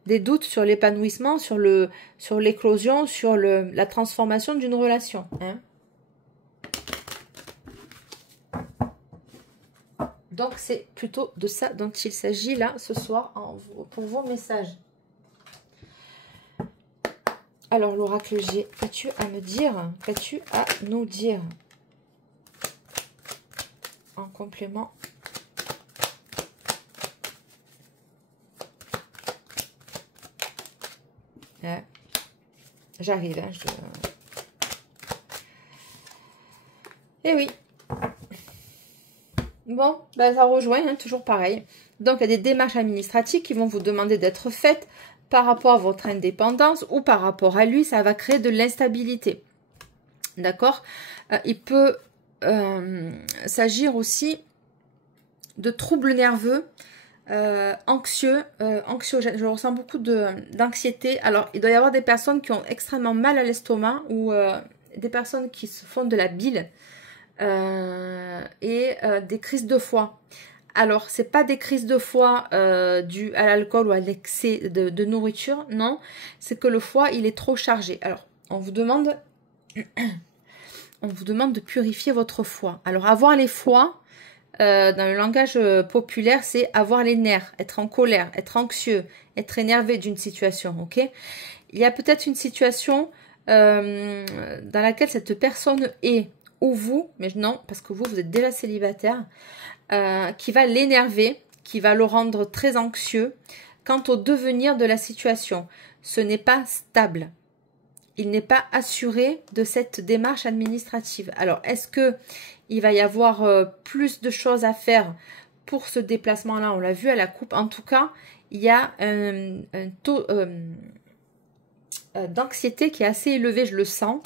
Des doutes sur l'épanouissement, sur l'éclosion, sur la transformation d'une relation. Hein. Donc, c'est plutôt de ça dont il s'agit là, ce soir, pour vos messages. Alors, l'oracle G, qu'as-tu à me dire? Qu'as-tu à nous dire? En complément. Ouais. J'arrive, hein, Eh oui. Bon, ben ça rejoint, hein, toujours pareil. Donc, il y a des démarches administratives qui vont vous demander d'être faites par rapport à votre indépendance ou par rapport à lui. Ça va créer de l'instabilité. D'accord? Il peut s'agir aussi de troubles nerveux anxiogène. Je ressens beaucoup d'anxiété. Alors, il doit y avoir des personnes qui ont extrêmement mal à l'estomac ou des personnes qui se font de la bile et des crises de foie. Alors, c'est pas des crises de foie dues à l'alcool ou à l'excès de nourriture, non. C'est que le foie, il est trop chargé. Alors, on vous demande de purifier votre foie. Alors, avoir les foies, dans le langage populaire, c'est avoir les nerfs, être en colère, être anxieux, être énervé d'une situation, ok? Il y a peut-être une situation dans laquelle cette personne est, ou vous, mais non, parce que vous êtes déjà célibataire, qui va l'énerver, qui va le rendre très anxieux quant au devenir de la situation. Ce n'est pas stable. Il n'est pas assuré de cette démarche administrative. Alors, est-ce que il va y avoir plus de choses à faire pour ce déplacement-là? On l'a vu à la coupe. En tout cas, il y a un taux d'anxiété qui est assez élevé, je le sens.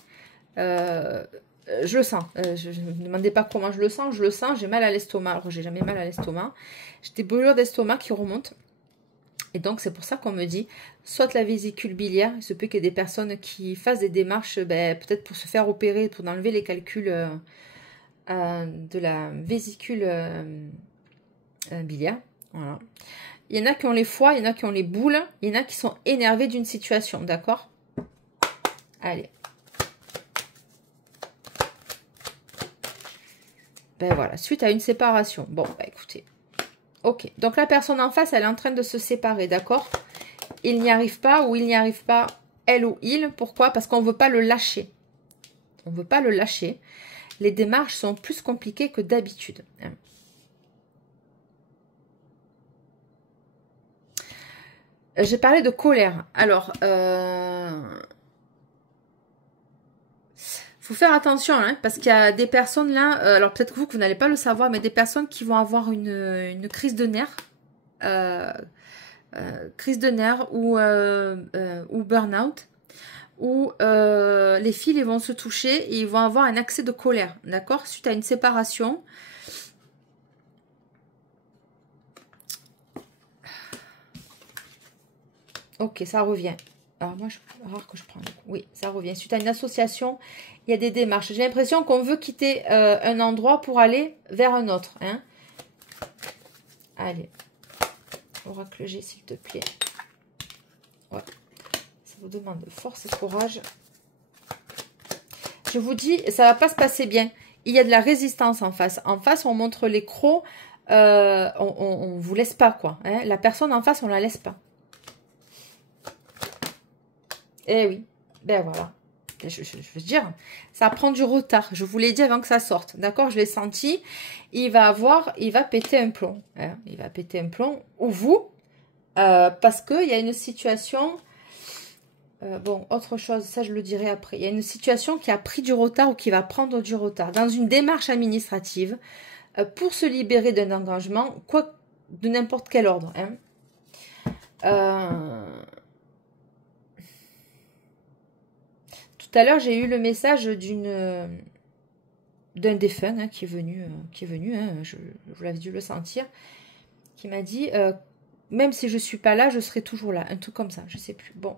Je le sens. Je ne me demandez pas comment je le sens. Je le sens, j'ai mal à l'estomac. Alors, j'ai jamais mal à l'estomac. J'ai des brûlures d'estomac qui remontent. Et donc, c'est pour ça qu'on me dit, soit la vésicule biliaire, il se peut qu'il y ait des personnes qui fassent des démarches, peut-être pour se faire opérer, pour enlever les calculs de la vésicule biliaire. Voilà. Il y en a qui ont les foies, il y en a qui ont les boules, il y en a qui sont énervés d'une situation, d'accord? Allez. Ben voilà, suite à une séparation. Bon, bah écoutez. Ok, donc la personne en face, elle est en train de se séparer, d'accord? Il n'y arrive pas ou il n'y arrive pas, elle ou il. Pourquoi? Parce qu'on ne veut pas le lâcher. On ne veut pas le lâcher. Les démarches sont plus compliquées que d'habitude. J'ai parlé de colère. Alors, faut faire attention, hein, parce qu'il y a des personnes là, alors peut-être que vous n'allez pas le savoir, mais des personnes qui vont avoir une crise de nerfs, ou burn-out, où les fils ils vont se toucher et ils vont avoir un accès de colère, d'accord, suite à une séparation. Ok, ça revient. Alors moi, rare que je prends. Oui, ça revient. Suite à une association, il y a des démarches. J'ai l'impression qu'on veut quitter un endroit pour aller vers un autre. Hein. Allez. Oracle G, s'il te plaît. Ouais. Ça vous demande force et courage. Je vous dis, ça va pas se passer bien. Il y a de la résistance en face. En face, on montre les crocs. On vous laisse pas, quoi. Hein. La personne en face, on la laisse pas. Eh oui, ben voilà. Je veux dire, ça prend du retard. Je vous l'ai dit avant que ça sorte. D'accord, je l'ai senti. Il va péter un plomb. Hein. Il va péter un plomb. Ou vous, parce qu'il y a une situation... bon, autre chose, ça je le dirai après. Il y a une situation qui a pris du retard ou qui va prendre du retard. Dans une démarche administrative, pour se libérer d'un engagement, quoi, de n'importe quel ordre. Hein. Tout à l'heure, j'ai eu le message d'un défunt hein, qui est venu, hein, vous l'avez dû le sentir, qui m'a dit, même si je ne suis pas là, je serai toujours là. Un truc comme ça, je ne sais plus. Bon,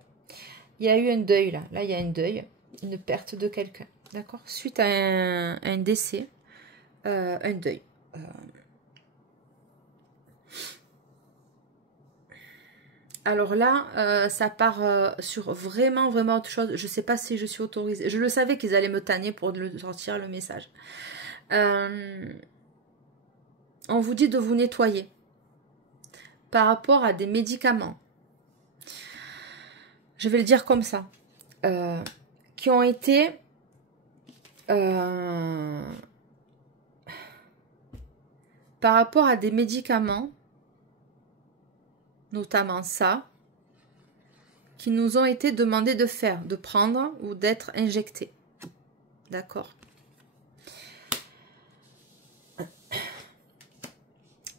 il y a eu un deuil là. Là, il y a un deuil, une perte de quelqu'un. D'accord? Suite à un décès, un deuil. Alors là, ça part sur vraiment autre chose. Je ne sais pas si je suis autorisée. Je le savais qu'ils allaient me tanner pour sortir le message. On vous dit de vous nettoyer par rapport à des médicaments. Je vais le dire comme ça. Qui ont été... par rapport à des médicaments... notamment ça, qui nous ont été demandés de faire, de prendre ou d'être injectés. D'accord?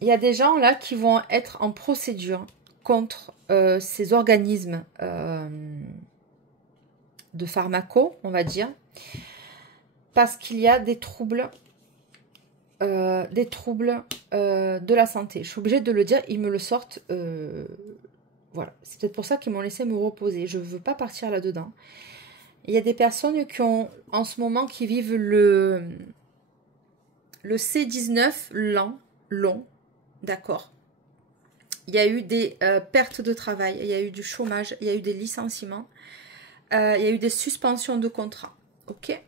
Il y a des gens là qui vont être en procédure contre ces organismes de pharmaco, on va dire, parce qu'il y a des troubles des troubles de la santé. Je suis obligée de le dire, ils me le sortent. Voilà, c'est peut-être pour ça qu'ils m'ont laissé me reposer. Je ne veux pas partir là-dedans. Il y a des personnes qui ont, en ce moment, qui vivent le C19 long, d'accord. Il y a eu des pertes de travail, il y a eu du chômage, il y a eu des licenciements, il y a eu des suspensions de contrat, ok.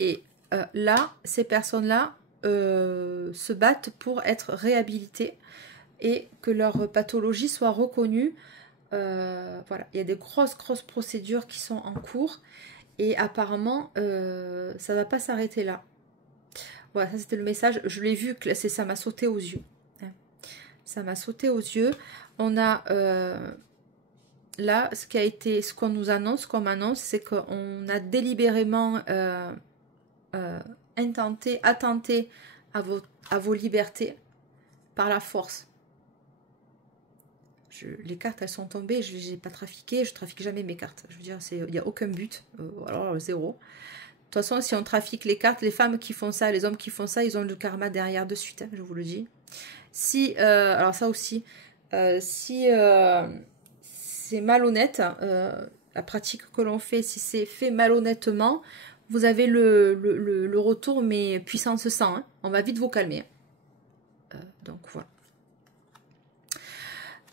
Et là, ces personnes-là se battent pour être réhabilitées et que leur pathologie soit reconnue. Voilà, il y a des grosses procédures qui sont en cours et apparemment, ça ne va pas s'arrêter là. Voilà, ça c'était le message. Je l'ai vu, ça m'a sauté aux yeux. Ça m'a sauté aux yeux. On a là, ce qu'on nous annonce, comme annonce, c'est qu'on a délibérément attenté à vos libertés par la force. Les cartes, elles sont tombées, je n'ai pas trafiqué, je ne trafique jamais mes cartes. Je veux dire, il n'y a aucun but, alors zéro. De toute façon, si on trafique les cartes, les femmes qui font ça, les hommes qui font ça, ils ont le karma derrière de suite, hein, je vous le dis. Si, alors ça aussi, si c'est malhonnête, la pratique que l'on fait, si c'est fait malhonnêtement, vous avez le retour, mais puissance 100, hein. On va vite vous calmer. Donc voilà.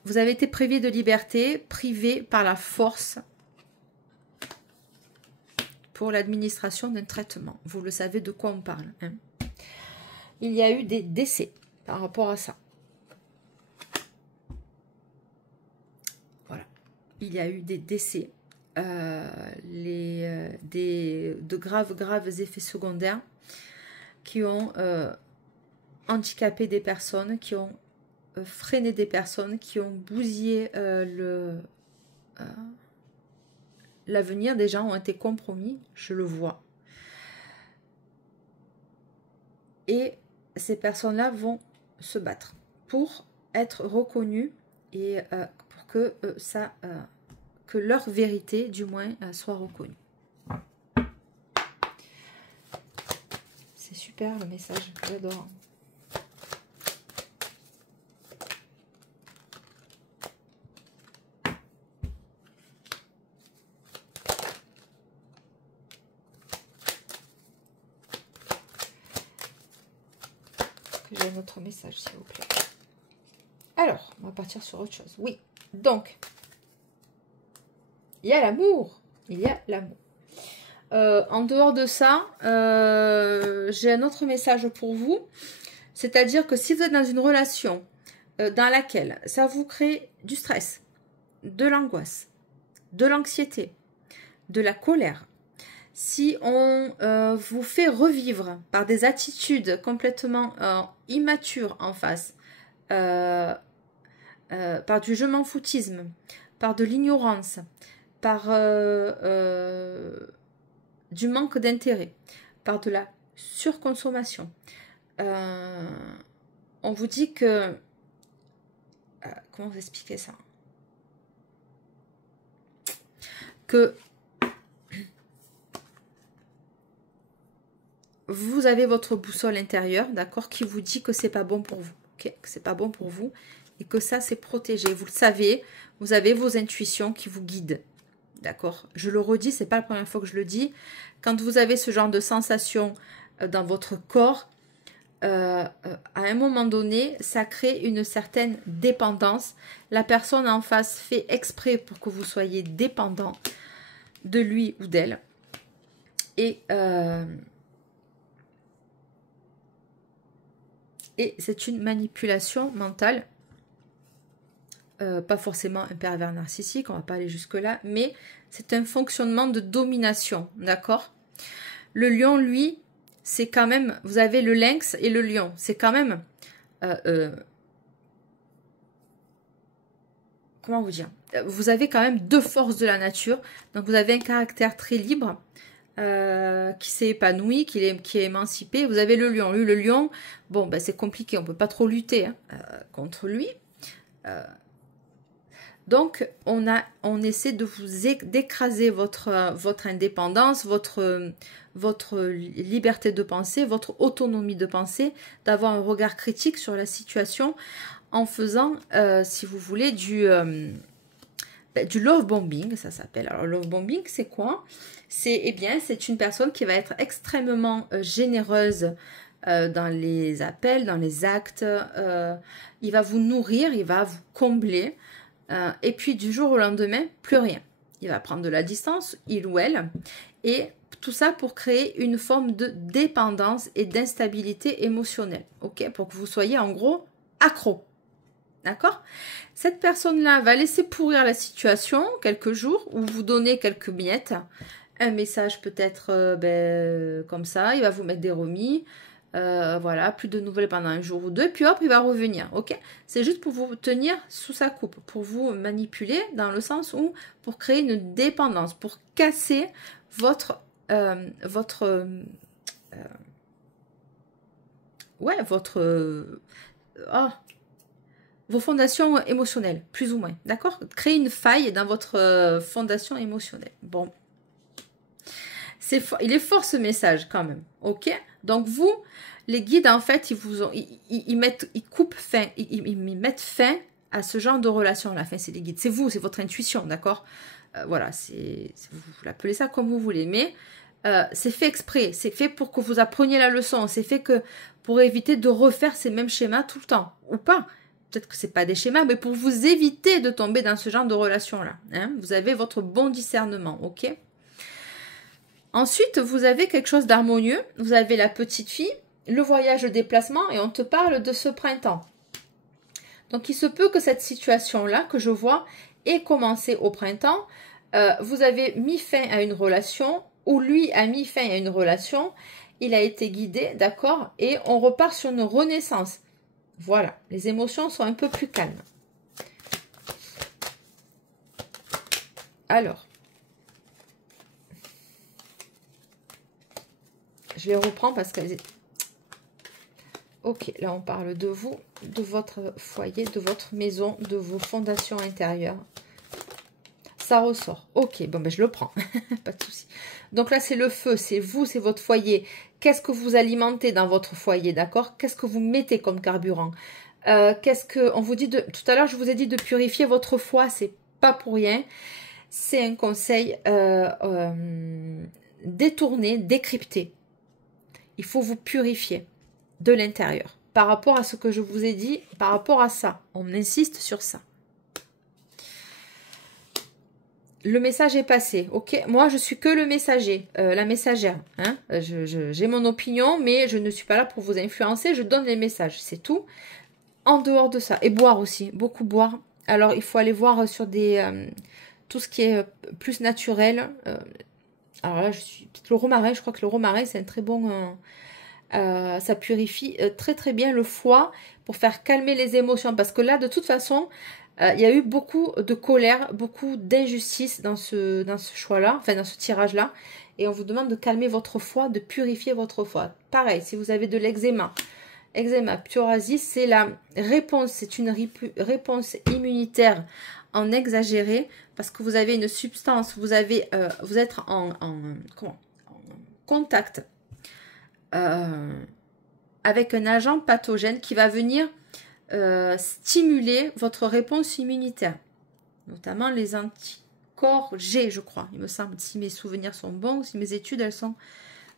Vous avez été privé de liberté, privé par la force pour l'administration d'un traitement. Vous le savez de quoi on parle, hein. Il y a eu des décès par rapport à ça. Voilà. Il y a eu des décès, de graves effets secondaires qui ont handicapé des personnes, qui ont freiné des personnes, qui ont bousillé l'avenir des gens, ont été compromis, je le vois. Et ces personnes-là vont se battre pour être reconnues et pour que que leur vérité, du moins, soit reconnue. C'est super le message, j'adore. J'ai un autre message, s'il vous plaît. Alors, on va partir sur autre chose. Oui, donc, il y a l'amour. Il y a l'amour. En dehors de ça, j'ai un autre message pour vous. C'est-à-dire que si vous êtes dans une relation dans laquelle ça vous crée du stress, de l'angoisse, de l'anxiété, de la colère, si on vous fait revivre par des attitudes complètement immatures en face, par du je m'en foutisme, par de l'ignorance, par du manque d'intérêt, par de la surconsommation, on vous dit que... comment vous expliquer ça? Que vous avez votre boussole intérieure, d'accord, qui vous dit que c'est pas bon pour vous, okay, que c'est pas bon pour vous et que ça c'est protégé. Vous le savez, vous avez vos intuitions qui vous guident, d'accord. Je le redis, c'est pas la première fois que je le dis. Quand vous avez ce genre de sensation dans votre corps, à un moment donné, ça crée une certaine dépendance. La personne en face fait exprès pour que vous soyez dépendant de lui ou d'elle. Et c'est une manipulation mentale. Pas forcément un pervers narcissique, on va pas aller jusque-là, mais c'est un fonctionnement de domination, d'accord? Le lion, lui, c'est quand même, vous avez le lynx et le lion, c'est quand même, comment vous dire? Vous avez quand même deux forces de la nature, donc vous avez un caractère très libre, qui s'est épanoui, qui est émancipé. Vous avez le lion. Lui, le lion, bon, ben, c'est compliqué, on peut pas trop lutter contre lui. Donc, on essaie de vous d'écraser votre indépendance, votre liberté de penser, votre autonomie de penser, d'avoir un regard critique sur la situation en faisant, si vous voulez, du love bombing, ça s'appelle. Alors, love bombing, c'est quoi? C'est une personne qui va être extrêmement généreuse dans les appels, dans les actes. Il va vous nourrir, il va vous combler. Et puis, du jour au lendemain, plus rien. Il va prendre de la distance, il ou elle. Et tout ça pour créer une forme de dépendance et d'instabilité émotionnelle. Ok? Pour que vous soyez, en gros, accro. D'accord? Cette personne-là va laisser pourrir la situation quelques jours ou vous donner quelques miettes. Un message peut-être comme ça. Il va vous mettre des remis. Voilà, plus de nouvelles pendant un jour ou deux. Puis hop, il va revenir. Ok? C'est juste pour vous tenir sous sa coupe. Pour vous manipuler dans le sens où pour créer une dépendance. Pour casser vos fondations émotionnelles, plus ou moins, d'accord? Créer une faille dans votre fondation émotionnelle. Bon, il est fort ce message quand même, ok? Donc vous, les guides, en fait, ils mettent fin à ce genre de relation. La fin, c'est les guides, c'est vous, c'est votre intuition, d'accord? Voilà, vous l'appelez ça comme vous voulez, mais c'est fait exprès, c'est fait pour que vous appreniez la leçon, c'est fait que pour éviter de refaire ces mêmes schémas tout le temps, ou pas. Peut-être que ce n'est pas des schémas, mais pour vous éviter de tomber dans ce genre de relation-là. Hein, vous avez votre bon discernement, ok? Ensuite, vous avez quelque chose d'harmonieux. Vous avez la petite fille, le voyage, le déplacement, et on te parle de ce printemps. Donc, il se peut que cette situation-là, que je vois, ait commencé au printemps. Vous avez mis fin à une relation, ou lui a mis fin à une relation. Il a été guidé, d'accord? Et on repart sur une renaissance. Voilà, les émotions sont un peu plus calmes. Alors, je les reprends parce qu'elles étaient... Ok, là on parle de vous, de votre foyer, de votre maison, de vos fondations intérieures. Ça ressort. Ok, bon ben je le prends, pas de souci. Donc là c'est le feu, c'est vous, c'est votre foyer. Qu'est-ce que vous alimentez dans votre foyer, d'accord? Qu'est-ce que vous mettez comme carburant? On vous dit tout à l'heure, je vous ai dit de purifier votre foi, c'est pas pour rien. C'est un conseil détourné, décrypté. Il faut vous purifier de l'intérieur. Par rapport à ce que je vous ai dit, par rapport à ça, on insiste sur ça. Le message est passé, ok? Moi, je suis que le messager, la messagère. Hein? J'ai mon opinion, mais je ne suis pas là pour vous influencer. Je donne les messages, c'est tout. En dehors de ça, et boire aussi, beaucoup boire. Alors, il faut aller voir sur tout ce qui est plus naturel. Alors là, peut-être le romarin, je crois que le romarin, c'est un très bon... ça purifie très très bien le foie pour faire calmer les émotions. Parce que là, de toute façon... il y a eu beaucoup de colère, beaucoup d'injustice dans ce choix-là, enfin dans ce tirage-là. Et on vous demande de calmer votre foie, de purifier votre foie. Pareil, si vous avez de l'eczéma, psoriasis, c'est la réponse, c'est une réponse immunitaire en exagéré parce que vous avez une substance, vous êtes en contact avec un agent pathogène qui va venir stimuler votre réponse immunitaire, notamment les anticorps G, je crois, il me semble, si mes souvenirs sont bons, si mes études, elles sont...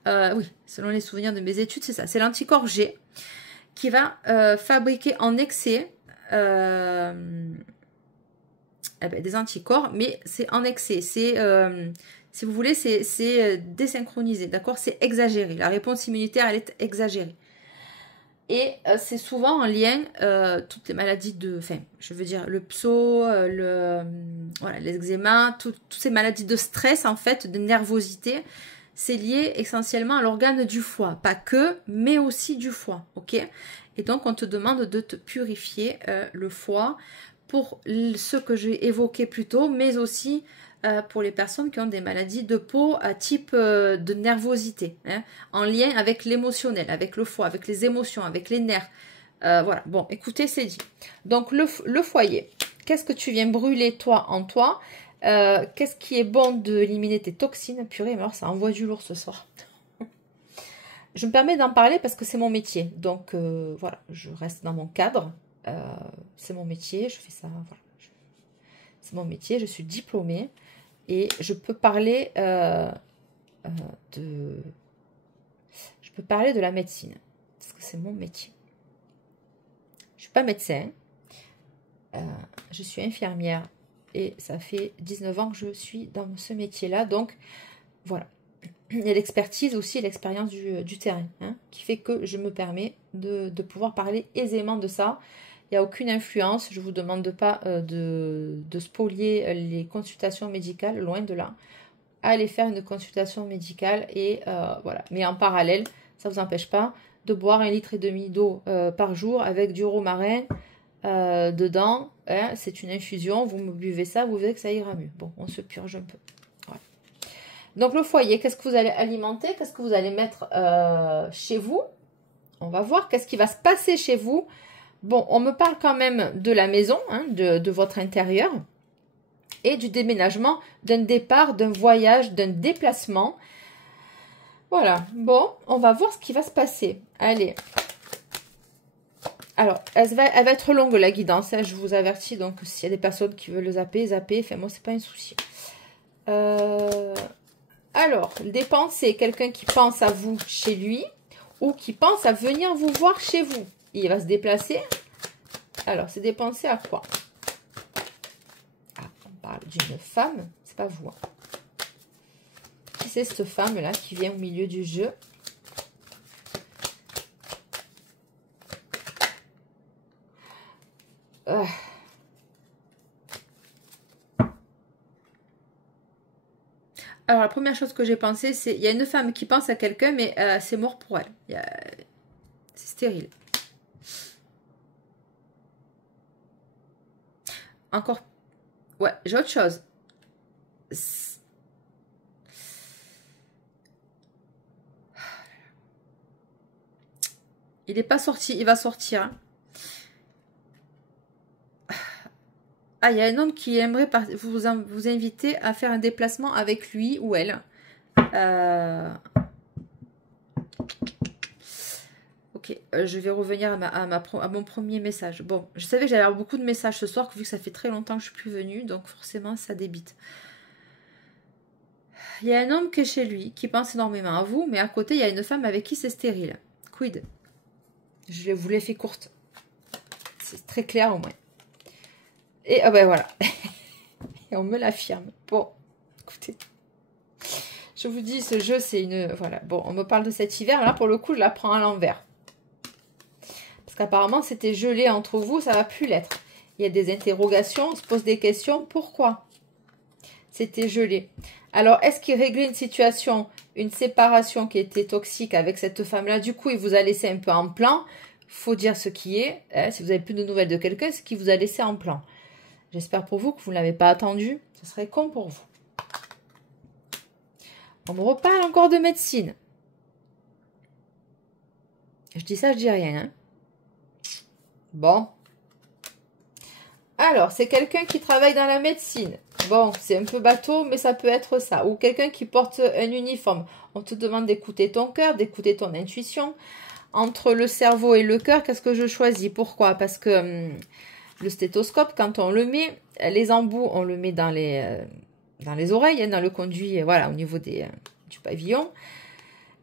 oui, selon les souvenirs de mes études, c'est ça, c'est l'anticorps G qui va fabriquer en excès des anticorps, mais c'est en excès, c'est... si vous voulez, c'est désynchronisé, d'accord? C'est exagéré, la réponse immunitaire, elle est exagérée. Et c'est souvent en lien, toutes les maladies je veux dire, le pso, l'eczéma, toutes ces maladies de stress, en fait, de nervosité, c'est lié essentiellement à l'organe du foie. Pas que, mais aussi du foie, ok? Et donc, on te demande de te purifier le foie pour ce que j'ai évoqué plus tôt, mais aussi... pour les personnes qui ont des maladies de peau à type de nervosité, hein, en lien avec l'émotionnel, avec le foie, avec les émotions, avec les nerfs. Voilà, bon, écoutez, c'est dit. Donc, le foyer, qu'est-ce que tu viens brûler toi en toi? Qu'est-ce qui est bon d'éliminer tes toxines? Purée, mais alors ça envoie du lourd ce soir. Je me permets d'en parler parce que c'est mon métier. Donc voilà, je reste dans mon cadre. C'est mon métier, je fais ça. Voilà. C'est mon métier, je suis diplômée. Et je peux parler de la médecine. Parce que c'est mon métier. Je ne suis pas médecin. Je suis infirmière. Et ça fait 19 ans que je suis dans ce métier-là. Donc voilà. Il y a l'expertise aussi, l'expérience du terrain, hein, qui fait que je me permets de pouvoir parler aisément de ça. Il n'y a aucune influence, je ne vous demande pas de spolier les consultations médicales, loin de là. Allez faire une consultation médicale et voilà. Mais en parallèle, ça ne vous empêche pas de boire 1,5 litre d'eau par jour avec du romarin dedans. Hein, c'est une infusion, vous me buvez ça, vous verrez que ça ira mieux. Bon, on se purge un peu. Donc, le foyer, qu'est-ce que vous allez alimenter? Qu'est-ce que vous allez mettre chez vous? On va voir qu'est-ce qui va se passer chez vous. Bon, on me parle quand même de la maison, hein, de votre intérieur et du déménagement, d'un départ, d'un voyage, d'un déplacement. Voilà. Bon, on va voir ce qui va se passer. Allez. Alors, elle va être longue, la guidance, hein, je vous avertis. Donc, s'il y a des personnes qui veulent zapper. Enfin, moi, c'est pas un souci. Alors, dépenser, quelqu'un qui pense à vous chez lui ou qui pense à venir vous voir chez vous. Il va se déplacer. Alors, c'est dépenser à quoi? Ah, on parle d'une femme, c'est pas vous. Hein. Qui c'est cette femme-là qui vient au milieu du jeu? Alors, la première chose que j'ai pensé, c'est... Il y a une femme qui pense à quelqu'un, mais c'est mort pour elle. C'est stérile. Encore... Ouais, j'ai autre chose. Il n'est pas sorti. Il va sortir. Hein. Ah, il y a un homme qui aimerait vous inviter à faire un déplacement avec lui ou elle. Ok, je vais revenir à mon premier message. Bon, je savais que j'allais avoir beaucoup de messages ce soir, vu que ça fait très longtemps que je suis plus venue, donc forcément, ça débite. Il y a un homme qui est chez lui, qui pense énormément à vous, mais à côté, il y a une femme avec qui c'est stérile. Quid? Je vous l'ai fait courte. C'est très clair au moins. Et ah ben voilà. Et on me l'affirme. Bon, écoutez. Je vous dis, ce jeu, c'est une... Voilà, bon, on me parle de cet hiver. Là, pour le coup, je la prends à l'envers. Parce qu'apparemment, c'était gelé entre vous, ça va plus l'être. Il y a des interrogations, on se pose des questions. Pourquoi c'était gelé? Alors, est-ce qu'il réglait une situation, une séparation qui était toxique avec cette femme-là? Du coup, il vous a laissé un peu en plan. Faut dire ce qui est. Hein, si vous avez plus de nouvelles de quelqu'un, c'est qu'il vous a laissé en plan. J'espère pour vous que vous ne l'avez pas attendu. Ce serait con pour vous. On me reparle encore de médecine. Je dis ça, je dis rien. Hein. Bon. Alors, c'est quelqu'un qui travaille dans la médecine. Bon, c'est un peu bateau, mais ça peut être ça. Ou quelqu'un qui porte un uniforme. On te demande d'écouter ton cœur, d'écouter ton intuition. Entre le cerveau et le cœur, qu'est-ce que je choisis? Pourquoi? Parce que le stéthoscope, quand on le met, les embouts, on le met dans les oreilles, hein, dans le conduit, voilà, au niveau du pavillon.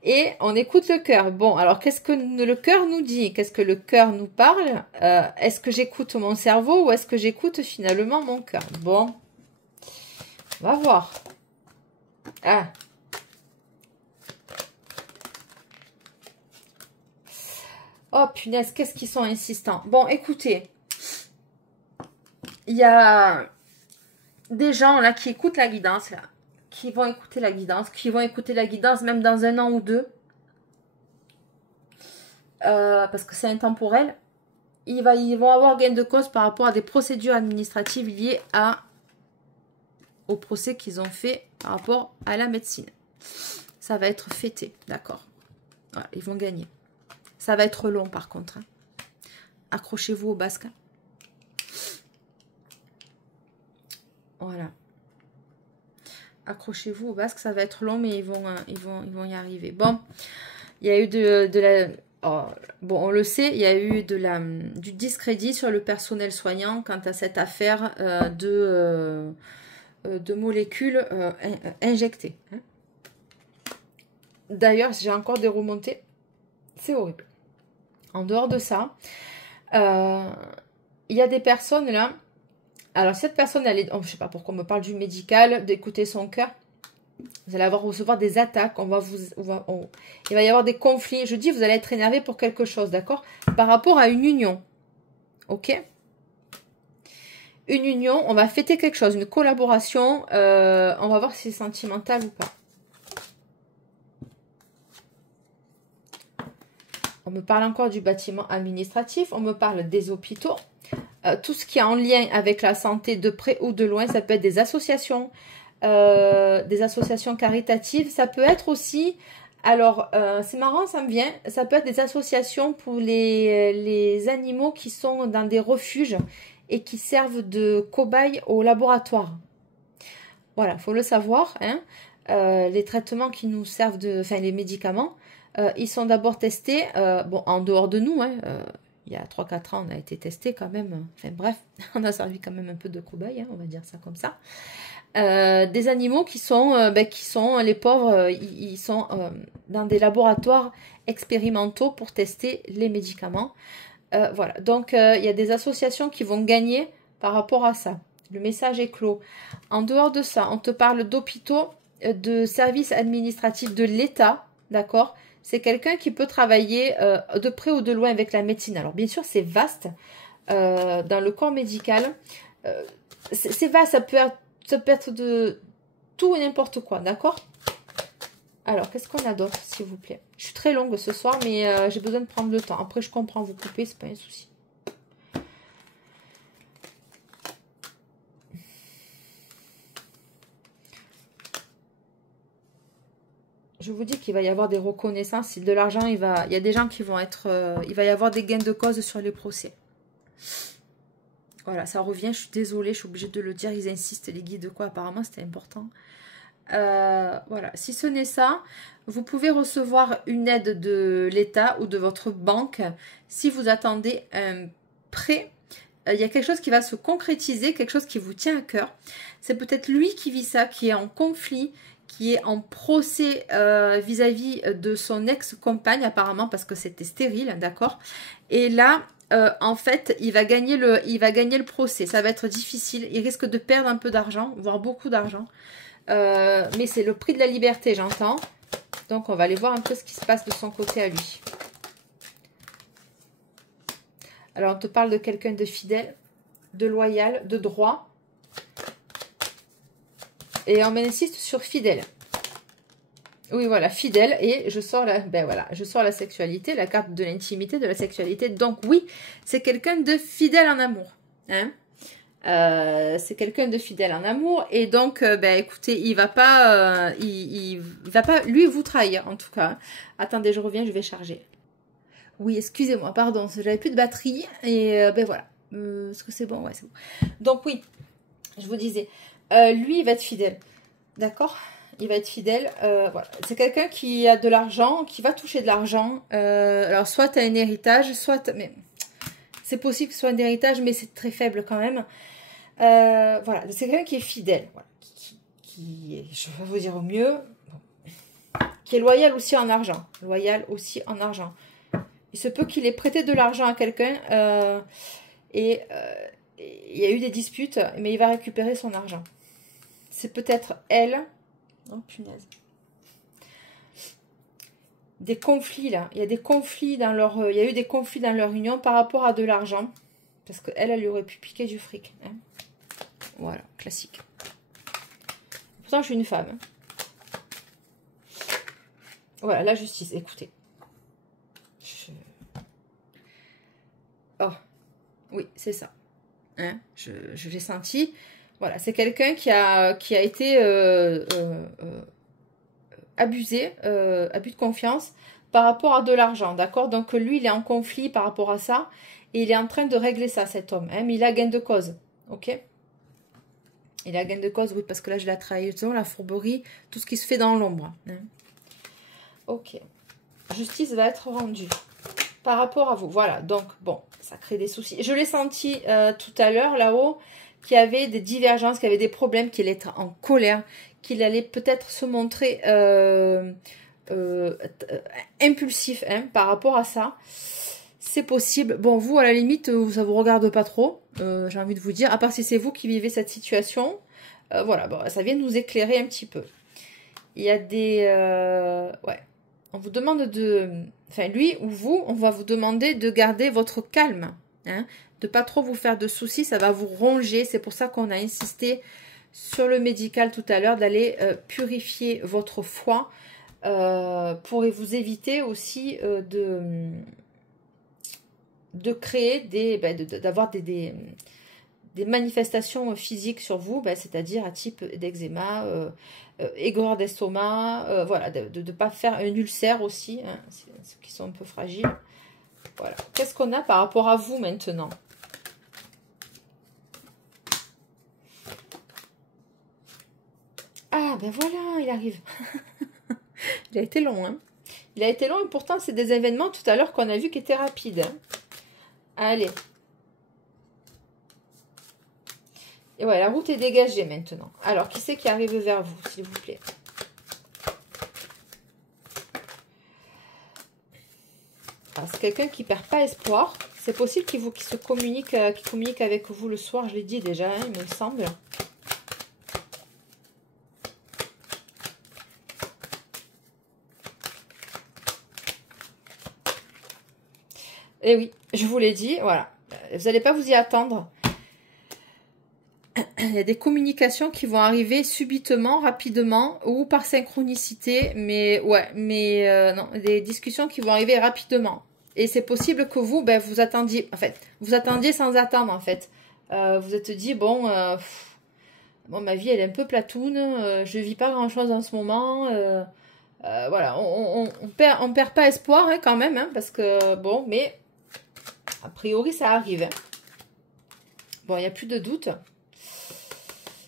Et on écoute le cœur. Bon, alors qu'est-ce que le cœur nous dit? Qu'est-ce que le cœur nous parle? Est-ce que j'écoute mon cerveau ou est-ce que j'écoute finalement mon cœur? Bon, on va voir. Ah. Oh punaise, qu'est-ce qu'ils sont insistants. Bon, écoutez. Il y a des gens là qui écoutent la guidance, là. Qui vont écouter la guidance, même dans 1 an ou 2. Parce que c'est intemporel. Ils vont avoir gain de cause par rapport à des procédures administratives liées au procès qu'ils ont fait par rapport à la médecine. Ça va être fêté, d'accord. Voilà, ils vont gagner. Ça va être long par contre. Hein. Accrochez-vous au basque. Voilà. Accrochez-vous au basque, ça va être long, mais ils vont y arriver. Bon, il y a eu de la... Oh, bon, on le sait, il y a eu du discrédit sur le personnel soignant quant à cette affaire de molécules injectées. Hein. D'ailleurs, j'ai encore des remontées. C'est horrible. En dehors de ça, il y a des personnes là. Alors, cette personne, elle est... Oh, je ne sais pas pourquoi on me parle du médical, d'écouter son cœur. Vous allez recevoir des attaques. Il va y avoir des conflits. Je dis, vous allez être énervé pour quelque chose, d'accord? Par rapport à une union. Ok? Une union, on va fêter quelque chose, une collaboration. On va voir si c'est sentimental ou pas. On me parle encore du bâtiment administratif. On me parle des hôpitaux. Tout ce qui est en lien avec la santé de près ou de loin, ça peut être des associations caritatives. Ça peut être aussi, alors c'est marrant, ça me vient, ça peut être des associations pour les animaux qui sont dans des refuges et qui servent de cobayes au laboratoire. Voilà, il faut le savoir. Hein. Les traitements qui nous servent enfin les médicaments, ils sont d'abord testés, bon, en dehors de nous, hein, il y a 3-4 ans, on a été testé quand même. Enfin bref, on a servi quand même un peu de cobaye, hein, on va dire ça comme ça. Des animaux qui sont les pauvres, ils sont dans des laboratoires expérimentaux pour tester les médicaments. Voilà, donc il y a des associations qui vont gagner par rapport à ça. Le message est clos. En dehors de ça, on te parle d'hôpitaux, de services administratifs de l'État, d'accord ? C'est quelqu'un qui peut travailler de près ou de loin avec la médecine. Alors, bien sûr, c'est vaste dans le corps médical. C'est vaste, ça peut être de tout et n'importe quoi, d'accord? Alors, qu'est-ce qu'on a d'autre, s'il vous plaît? Je suis très longue ce soir, mais j'ai besoin de prendre le temps. Après, je comprends, vous couper, c'est pas un souci. Je vous dis qu'il va y avoir des reconnaissances. De l'argent, il y a des gens qui vont être... il va y avoir des gains de cause sur les procès. Voilà, ça revient. Je suis désolée, je suis obligée de le dire. Ils insistent, les guides, quoi. Apparemment, c'était important. Voilà, si ce n'est ça, vous pouvez recevoir une aide de l'État ou de votre banque si vous attendez un prêt. Il y a quelque chose qui va se concrétiser, quelque chose qui vous tient à cœur. C'est peut-être lui qui vit ça, qui est en conflit, qui est en procès vis-à-vis de son ex-compagne apparemment parce que c'était stérile, d'accord? Et là, en fait, il va gagner le procès. Ça va être difficile. Il risque de perdre un peu d'argent, voire beaucoup d'argent. Mais c'est le prix de la liberté, j'entends. Donc, on va aller voir un peu ce qui se passe de son côté à lui. Alors, on te parle de quelqu'un de fidèle, de loyal, de droit. Et on insiste sur fidèle. Oui, voilà, fidèle. Et je sors je sors la sexualité, la carte de l'intimité, de la sexualité. Donc, oui, c'est quelqu'un de fidèle en amour. Hein? C'est quelqu'un de fidèle en amour. Et donc, écoutez, il va pas, lui, vous trahir, en tout cas. Attendez, je reviens, je vais charger. Oui, excusez-moi, pardon, j'avais plus de batterie. Et voilà. Est-ce que c'est bon? Ouais, c'est bon. Donc, oui, je vous disais... lui, il va être fidèle. D'accord? Il va être fidèle. Voilà. C'est quelqu'un qui a de l'argent, qui va toucher de l'argent. Alors, soit tu as un héritage, soit... Mais c'est possible que ce soit un héritage, mais c'est très faible quand même. Voilà. C'est quelqu'un qui est fidèle. Voilà. Qui est, je vais vous dire au mieux, qui est loyal aussi en argent. Loyal aussi en argent. Il se peut qu'il ait prêté de l'argent à quelqu'un il y a eu des disputes, mais il va récupérer son argent. C'est peut-être elle. Oh, punaise. Des conflits, là. Il y a des conflits dans leur... il y a eu des conflits dans leur union par rapport à de l'argent. Parce qu'elle, elle lui aurait pu piquer du fric. Hein. Voilà, classique. Pourtant, je suis une femme. Hein. Voilà, la justice. Écoutez. Oh. Oui, c'est ça. Hein, je l'ai senti. Voilà, c'est quelqu'un qui a été abusé, abus de confiance par rapport à de l'argent, d'accord? Donc lui, il est en conflit par rapport à ça et il est en train de régler ça, cet homme. Hein, mais il a gain de cause, ok? Et la gaine de cause, oui, parce que là, je la trahison, la fourberie, tout ce qui se fait dans l'ombre. Hein. Ok. Justice va être rendue par rapport à vous. Voilà, donc, bon, ça crée des soucis. Je l'ai senti tout à l'heure, là-haut, qu'il y avait des divergences, qu'il y avait des problèmes, qu'il allait être en colère, qu'il allait peut-être se montrer impulsif hein, par rapport à ça. C'est possible. Bon, vous, à la limite, ça vous regarde pas trop, j'ai envie de vous dire, à part si c'est vous qui vivez cette situation. Voilà, bon, ça vient nous éclairer un petit peu. Il y a des... ouais. On vous demande de... Enfin, lui ou vous, on va vous demander de garder votre calme. Hein, de pas trop vous faire de soucis, ça va vous ronger. C'est pour ça qu'on a insisté sur le médical tout à l'heure, d'aller purifier votre foie pour vous éviter aussi de créer des... d'avoir des manifestations physiques sur vous, c'est-à-dire à type d'eczéma, aigreur d'estomac, voilà, de ne pas faire un ulcère aussi, hein, ceux qui sont un peu fragiles. Voilà. Qu'est-ce qu'on a par rapport à vous maintenant? Ah, ben voilà, il arrive. Il a été long, hein. Il a été long et pourtant, c'est des événements tout à l'heure qu'on a vu qui étaient rapides. Hein. Allez. Et ouais, la route est dégagée maintenant. Alors, qui c'est qui arrive vers vous, s'il vous plaît? C'est quelqu'un qui perd pas espoir. C'est possible qu'il se communique, qu'il communique avec vous le soir. Je l'ai dit déjà, hein, il me semble. Et oui, je vous l'ai dit, voilà. Vous n'allez pas vous y attendre. Il y a des communications qui vont arriver subitement, rapidement, ou par synchronicité, mais ouais, non, des discussions qui vont arriver rapidement. Et c'est possible que vous, vous attendiez, en fait, vous attendiez sans attendre, en fait. Vous êtes dit, bon, ma vie, elle est un peu platoune, je vis pas grand-chose en ce moment, voilà, on perd pas espoir, hein, quand même, hein, parce que, bon, mais, a priori, ça arrive. Hein. Bon, il n'y a plus de doute.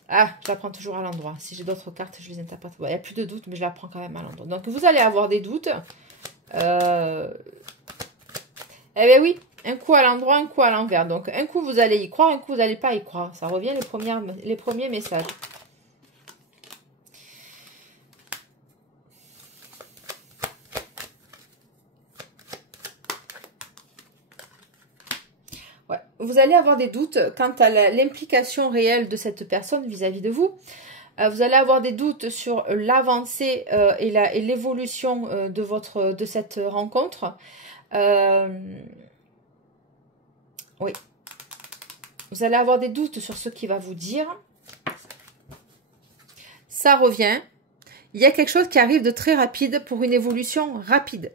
Ah, je la prends toujours à l'endroit. Si j'ai d'autres cartes, je les interprète. Bon, il n'y a plus de doute, mais je la prends quand même à l'endroit. Donc, vous allez avoir des doutes. Eh bien oui, un coup à l'endroit, un coup à l'envers. Donc, un coup, vous allez y croire, un coup, vous n'allez pas y croire. Ça revient les premiers messages. Ouais. Vous allez avoir des doutes quant à l'implication réelle de cette personne vis-à-vis de vous. Vous allez avoir des doutes sur l'avancée et l'évolution de cette rencontre. Oui. Vous allez avoir des doutes sur ce qu'il va vous dire. Ça revient. Il y a quelque chose qui arrive de très rapide pour une évolution rapide.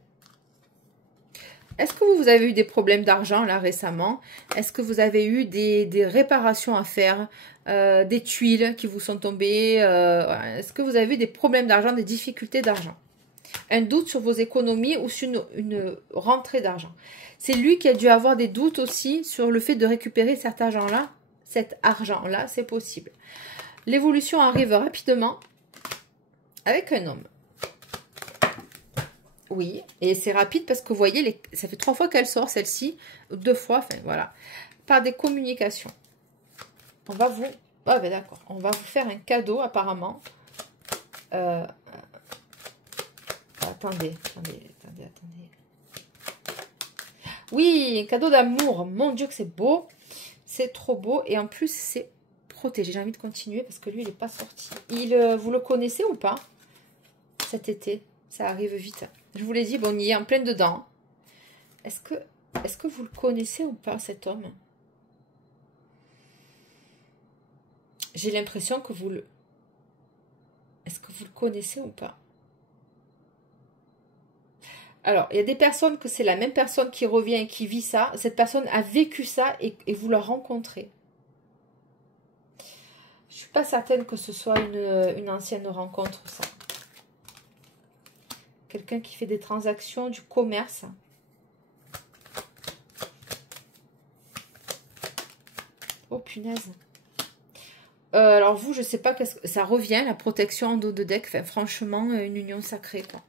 Est-ce que vous avez eu des problèmes d'argent là récemment? Est-ce que vous avez eu des réparations à faire? Des tuiles qui vous sont tombées? Est-ce que vous avez eu des problèmes d'argent, des difficultés d'argent? Un doute sur vos économies ou sur une rentrée d'argent? C'est lui qui a dû avoir des doutes aussi sur le fait de récupérer cet argent-là. Cet argent-là, c'est possible. L'évolution arrive rapidement avec un homme. Oui, et c'est rapide parce que vous voyez, ça fait 3 fois qu'elle sort, celle-ci, 2 fois, enfin voilà, par des communications. On va vous... Ah ben d'accord, on va vous faire un cadeau apparemment. Attendez. Oui, un cadeau d'amour, mon Dieu que c'est beau, c'est trop beau, et en plus c'est protégé. J'ai envie de continuer parce que lui, il n'est pas sorti. Vous le connaissez ou pas cet été? Ça arrive vite. Je vous l'ai dit, bon, on y est en plein dedans. Est-ce que vous le connaissez ou pas, cet homme? J'ai l'impression que vous le... Est-ce que vous le connaissez ou pas? Alors, il y a des personnes que c'est la même personne qui revient et qui vit ça. Cette personne a vécu ça et vous la rencontrez. Je ne suis pas certaine que ce soit une ancienne rencontre, ça. Quelqu'un qui fait des transactions, du commerce. Oh, punaise. Alors vous, je sais pas, qu'est-ce que ça revient, la protection en dos de deck. Enfin, franchement, une union sacrée, quoi.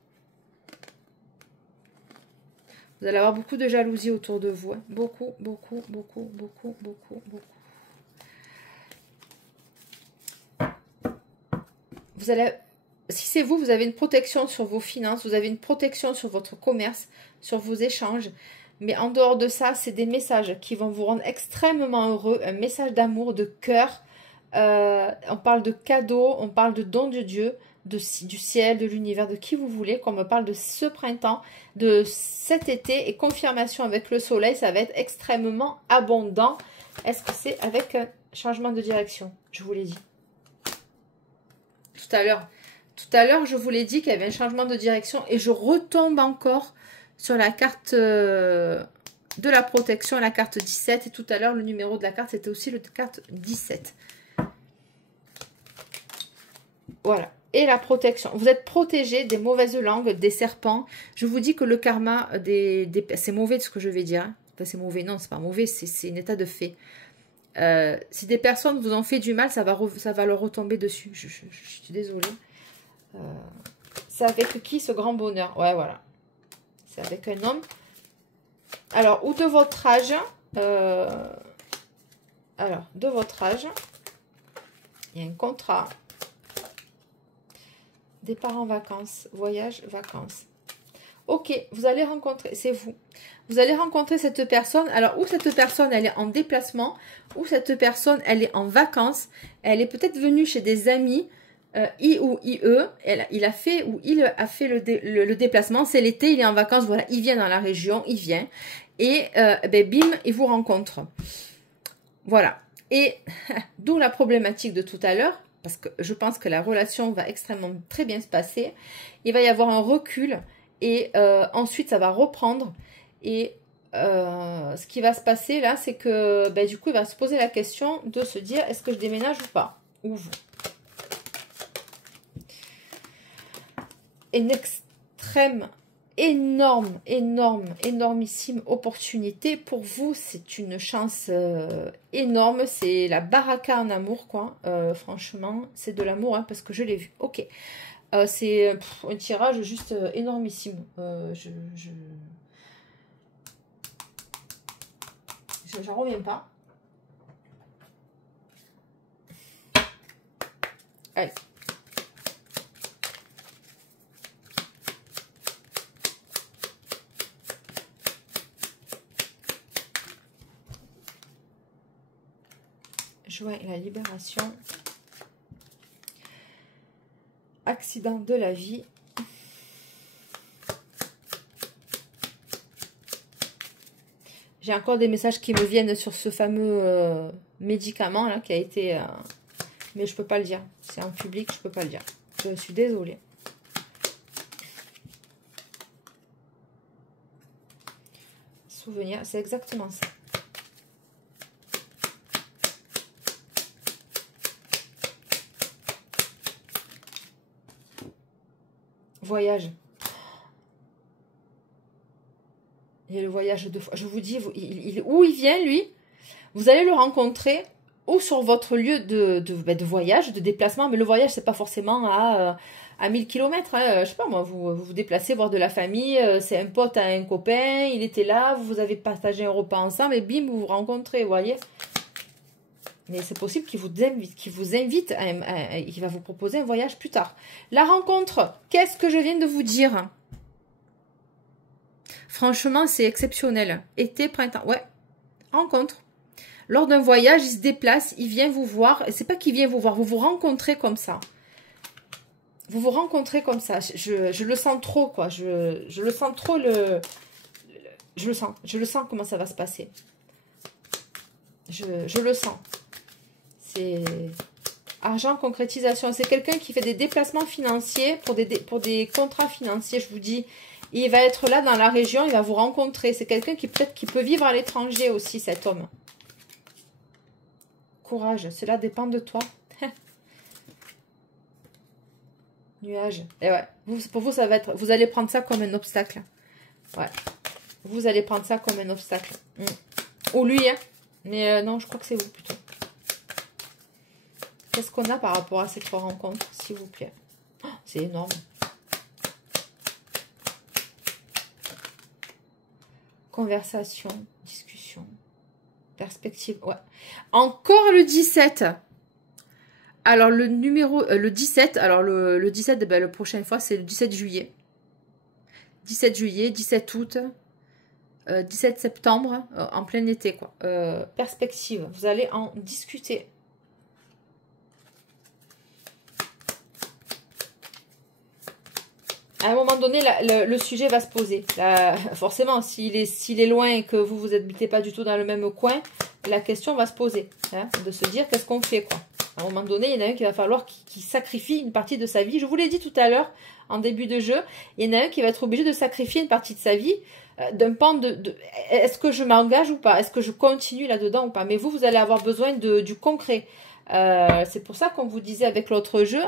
Vous allez avoir beaucoup de jalousie autour de vous. Hein. Beaucoup, beaucoup, beaucoup, beaucoup, beaucoup, beaucoup. Vous allez... Si c'est vous, vous avez une protection sur vos finances, vous avez une protection sur votre commerce, sur vos échanges. Mais en dehors de ça, c'est des messages qui vont vous rendre extrêmement heureux. Un message d'amour, de cœur. On parle de cadeaux, on parle de dons de Dieu, du ciel, de l'univers, de qui vous voulez. Qu'on me parle de ce printemps, de cet été. Et confirmation avec le soleil, ça va être extrêmement abondant. Est-ce que c'est avec un changement de direction? Je vous l'ai dit. Tout à l'heure, je vous l'ai dit qu'il y avait un changement de direction. Et je retombe encore sur la carte de la protection, la carte 17. Et tout à l'heure, le numéro de la carte, c'était aussi la carte 17. Voilà. Et la protection. Vous êtes protégé des mauvaises langues, des serpents. Je vous dis que le karma, c'est mauvais de ce que je vais dire. Hein. Enfin, c'est mauvais. Non, c'est pas mauvais. C'est un état de fait. Si des personnes vous ont fait du mal, ça va leur retomber dessus. Je suis désolée. C'est avec qui ce grand bonheur? Ouais, voilà. C'est avec un homme. Alors, ou de votre âge. Alors, de votre âge. Il y a un contrat. Départ en vacances. Voyage, vacances. Ok, vous allez rencontrer, c'est vous. Vous allez rencontrer cette personne. Alors, ou cette personne, elle est en déplacement. Ou cette personne, elle est en vacances. Elle est peut-être venue chez des amis. I ou IE, il a fait le déplacement, c'est l'été, il est en vacances, voilà, il vient dans la région, il vient, et ben, bim, il vous rencontre. Voilà, et d'où la problématique de tout à l'heure, parce que je pense que la relation va extrêmement très bien se passer, il va y avoir un recul, et ensuite ça va reprendre, et ce qui va se passer là, c'est que ben, du coup, il va se poser la question de se dire, est-ce que je déménage ou pas, ou vous. Une extrême, énormissime opportunité. Pour vous, c'est une chance énorme. C'est la baraka en amour, quoi. Franchement, c'est de l'amour, hein, parce que je l'ai vu. Ok. C'est un tirage juste énormissime. J'en reviens pas. Allez. Joie et la libération. Accident de la vie. J'ai encore des messages qui me viennent sur ce fameux médicament là qui a été... mais je peux pas le dire. C'est en public, je peux pas le dire. Je suis désolée. Souvenir, c'est exactement ça. Voyage. Il y a le voyage de fois. Je vous dis, où il vient, lui, vous allez le rencontrer ou sur votre lieu de voyage, de déplacement. Mais le voyage, c'est pas forcément à 1000 km. Hein. Je sais pas, moi, vous déplacez, voir de la famille. C'est un pote à un copain. Il était là, vous avez partagé un repas ensemble et bim, vous vous rencontrez, vous voyez. Mais c'est possible qu'il vous invite, il va vous proposer un voyage plus tard. La rencontre, qu'est-ce que je viens de vous dire? Franchement, c'est exceptionnel. Été, printemps, ouais. Rencontre. Lors d'un voyage, il se déplace, il vient vous voir. Et c'est pas qu'il vient vous voir, vous vous rencontrez comme ça. Vous vous rencontrez comme ça. Je le sens trop, quoi. Je le sens trop, je le sens comment ça va se passer. Je le sens. C'est argent, concrétisation. C'est quelqu'un qui fait des déplacements financiers pour des contrats financiers, je vous dis. Il va être là dans la région, il va vous rencontrer. C'est quelqu'un qui peut vivre à l'étranger aussi, cet homme. Courage, cela dépend de toi. Nuage. Et ouais, pour vous, ça va être... Vous allez prendre ça comme un obstacle. Ouais. Vous allez prendre ça comme un obstacle. Ou lui, hein. Mais non, je crois que c'est vous plutôt. Qu'est-ce qu'on a par rapport à cette rencontre, s'il vous plaît? Oh, c'est énorme. Conversation, discussion, perspective. Ouais. Encore le 17. Alors, le numéro, le 17, alors le 17, ben, la prochaine fois, c'est le 17 juillet. 17 juillet, 17 août, 17 septembre, en plein été, quoi. Perspective, vous allez en discuter. À un moment donné, le sujet va se poser. Là, forcément, s'il est loin et que vous n'habitez pas du tout dans le même coin, la question va se poser. Hein, de se dire, qu'est-ce qu'on fait, quoi. À un moment donné, il y en a un qui va falloir qu'il sacrifie une partie de sa vie. Je vous l'ai dit tout à l'heure, en début de jeu, il y en a un qui va être obligé de sacrifier une partie de sa vie, d'un pan de est-ce que je m'engage ou pas? Est-ce que je continue là-dedans ou pas? Mais vous allez avoir besoin du concret. C'est pour ça qu'on vous disait avec l'autre jeu,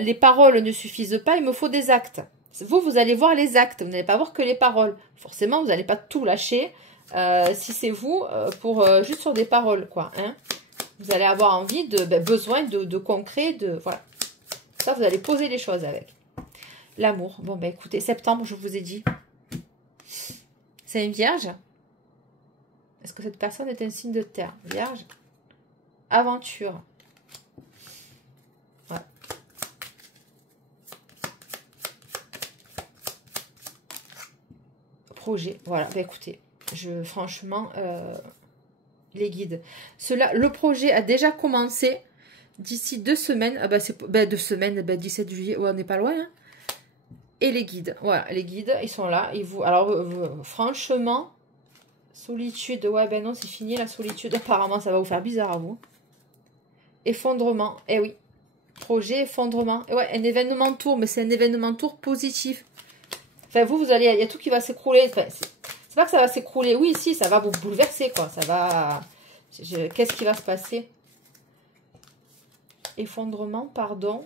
les paroles ne suffisent pas, il me faut des actes. Vous allez voir les actes, vous n'allez pas voir que les paroles. Forcément, vous n'allez pas tout lâcher si c'est vous, juste sur des paroles, quoi. Hein. Vous allez avoir envie, besoin de concret, voilà. Ça, vous allez poser les choses avec. L'amour. Bon, ben écoutez, septembre, je vous ai dit. C'est une vierge. Est-ce que cette personne est un signe de terre? Vierge. Aventure. Ouais. Projet. Voilà, ben écoutez, franchement, les guides. Le projet a déjà commencé d'ici 2 semaines. Ah bah c'est 2 semaines, 17 juillet, ouais, on n'est pas loin. Hein. Et les guides, voilà, les guides, ils sont là. Alors, franchement, solitude, ouais, ben non, c'est fini la solitude. Apparemment, ça va vous faire bizarre à vous. Effondrement, eh oui. Projet, effondrement. Et ouais, un événement tour, mais c'est un événement tour positif. Enfin, vous allez, il y a tout qui va s'écrouler. Enfin, c'est pas que ça va s'écrouler. Oui, si, ça va vous bouleverser, quoi. Ça va... Qu'est-ce qui va se passer? Effondrement, pardon.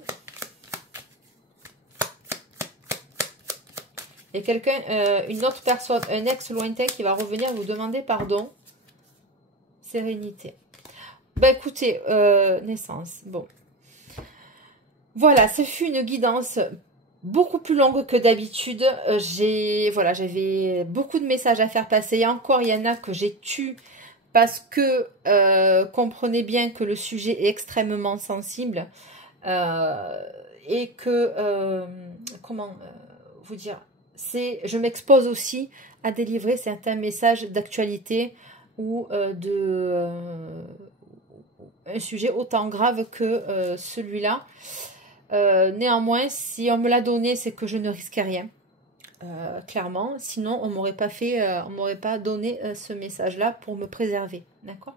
Il y a quelqu'un, une autre personne, un ex lointain qui va revenir vous demander pardon. Sérénité. Ben écoutez, naissance. Bon. Voilà, ce fut une guidance beaucoup plus longue que d'habitude. J'avais beaucoup de messages à faire passer. Et encore, il y en a que j'ai tué parce que comprenez bien que le sujet est extrêmement sensible. Et que, comment vous dire, je m'expose aussi à délivrer certains messages d'actualité ou un sujet autant grave que celui-là. Néanmoins, si on me l'a donné, c'est que je ne risquais rien, clairement. Sinon, on m'aurait pas donné ce message-là pour me préserver, d'accord?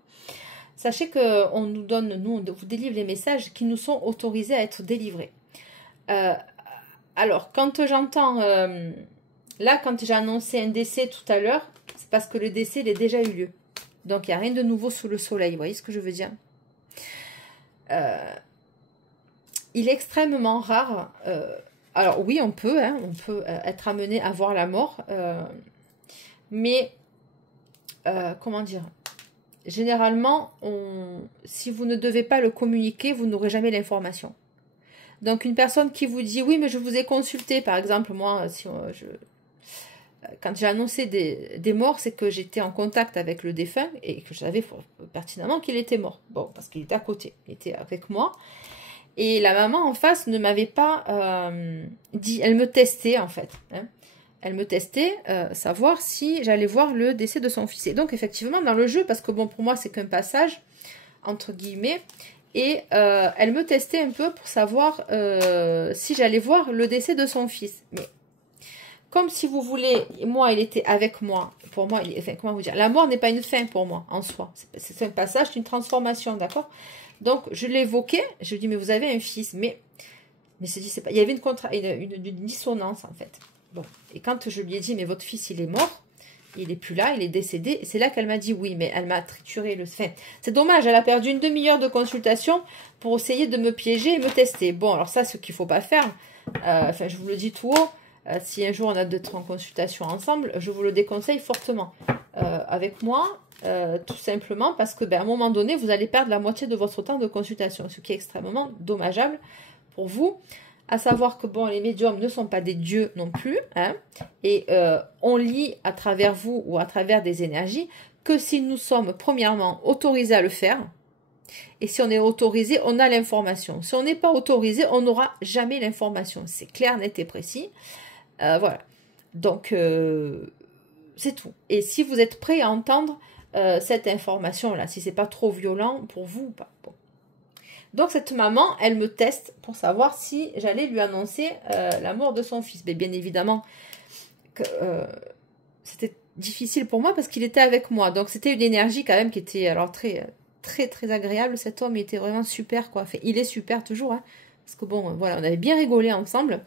Sachez qu'on nous donne, nous, on vous délivre les messages qui nous sont autorisés à être délivrés. Alors, quand j'entends... là, quand j'ai annoncé un décès tout à l'heure, c'est parce que le décès, il a déjà eu lieu. Donc, il n'y a rien de nouveau sous le soleil. Vous voyez ce que je veux dire? Il est extrêmement rare. Alors, oui, on peut être amené à voir la mort. Mais, comment dire? Généralement, si vous ne devez pas le communiquer, vous n'aurez jamais l'information. Donc, une personne qui vous dit, oui, mais je vous ai consulté, par exemple, moi, quand j'ai annoncé des morts, c'est que j'étais en contact avec le défunt et que je savais pertinemment qu'il était mort. Bon, parce qu'il était à côté, il était avec moi. Et la maman en face ne m'avait pas dit, elle me testait en fait. Hein. Elle me testait, savoir si j'allais voir le décès de son fils. Et donc, effectivement, dans le jeu, parce que bon, pour moi, c'est qu'un passage, entre guillemets, et elle me testait un peu pour savoir si j'allais voir le décès de son fils. Mais comme si vous voulez, moi, il était avec moi. Pour moi, enfin, comment vous dire, la mort n'est pas une fin pour moi, en soi. C'est un passage, c'est une transformation, d'accord? Donc, je l'évoquais, je lui dis, mais vous avez un fils. Mais je dis, c'est pas... Il y avait une dissonance, en fait. Bon, et quand je lui ai dit, mais votre fils, il est mort, il n'est plus là, il est décédé, c'est là qu'elle m'a dit oui, mais elle m'a trituré le... Enfin, c'est dommage, elle a perdu une demi-heure de consultation pour essayer de me piéger et me tester. Bon, alors ça, ce qu'il ne faut pas faire, enfin, je vous le dis tout haut, si un jour on a d'être en consultation ensemble, je vous le déconseille fortement. Avec moi, tout simplement parce que, ben, à un moment donné, vous allez perdre la moitié de votre temps de consultation, ce qui est extrêmement dommageable pour vous. À savoir que, bon, les médiums ne sont pas des dieux non plus, hein, et on lit à travers vous ou à travers des énergies que si nous sommes premièrement autorisés à le faire, et si on est autorisé, on a l'information. Si on n'est pas autorisé, on n'aura jamais l'information. C'est clair, net et précis. Voilà. Donc, c'est tout. Et si vous êtes prêt à entendre cette information-là, si c'est pas trop violent pour vous ou pas. Bon. Donc, cette maman, elle me teste pour savoir si j'allais lui annoncer la mort de son fils. Mais bien évidemment, c'était difficile pour moi parce qu'il était avec moi. Donc, c'était une énergie quand même qui était alors très agréable. Cet homme était vraiment super, quoi. Enfin, il est super toujours, hein, parce que bon, voilà, on avait bien rigolé ensemble.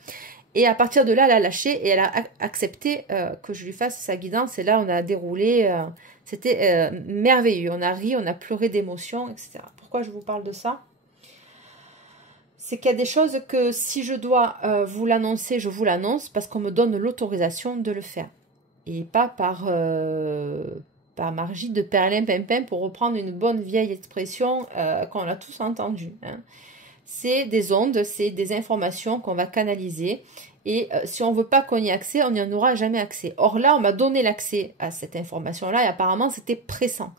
Et à partir de là, elle a lâché et elle a accepté que je lui fasse sa guidance. Et là, on a déroulé. C'était merveilleux. On a ri, on a pleuré d'émotion, etc. Pourquoi je vous parle de ça? C'est qu'il y a des choses que si je dois vous l'annoncer, je vous l'annonce parce qu'on me donne l'autorisation de le faire. Et pas par magie de perlimpinpin, pour reprendre une bonne vieille expression qu'on a tous entendue. Hein. C'est des ondes, c'est des informations qu'on va canaliser. Et si on ne veut pas qu'on y ait accès, on n'y en aura jamais accès. Or là, on m'a donné l'accès à cette information-là et apparemment, c'était pressant.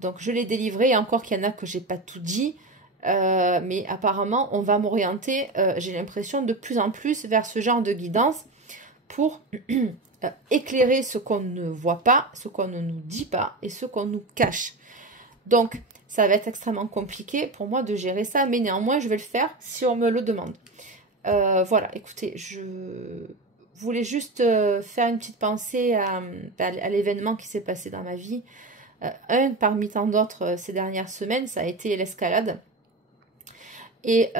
Donc, je l'ai délivré. Et encore qu'il y en a que je n'ai pas tout dit. Mais apparemment, on va m'orienter, j'ai l'impression, de plus en plus vers ce genre de guidance pour éclairer ce qu'on ne voit pas, ce qu'on ne nous dit pas et ce qu'on nous cache. Donc, ça va être extrêmement compliqué pour moi de gérer ça, mais néanmoins, je vais le faire si on me le demande. Voilà, écoutez, je voulais juste faire une petite pensée à l'événement qui s'est passé dans ma vie. Un parmi tant d'autres ces dernières semaines, ça a été l'escalade. Et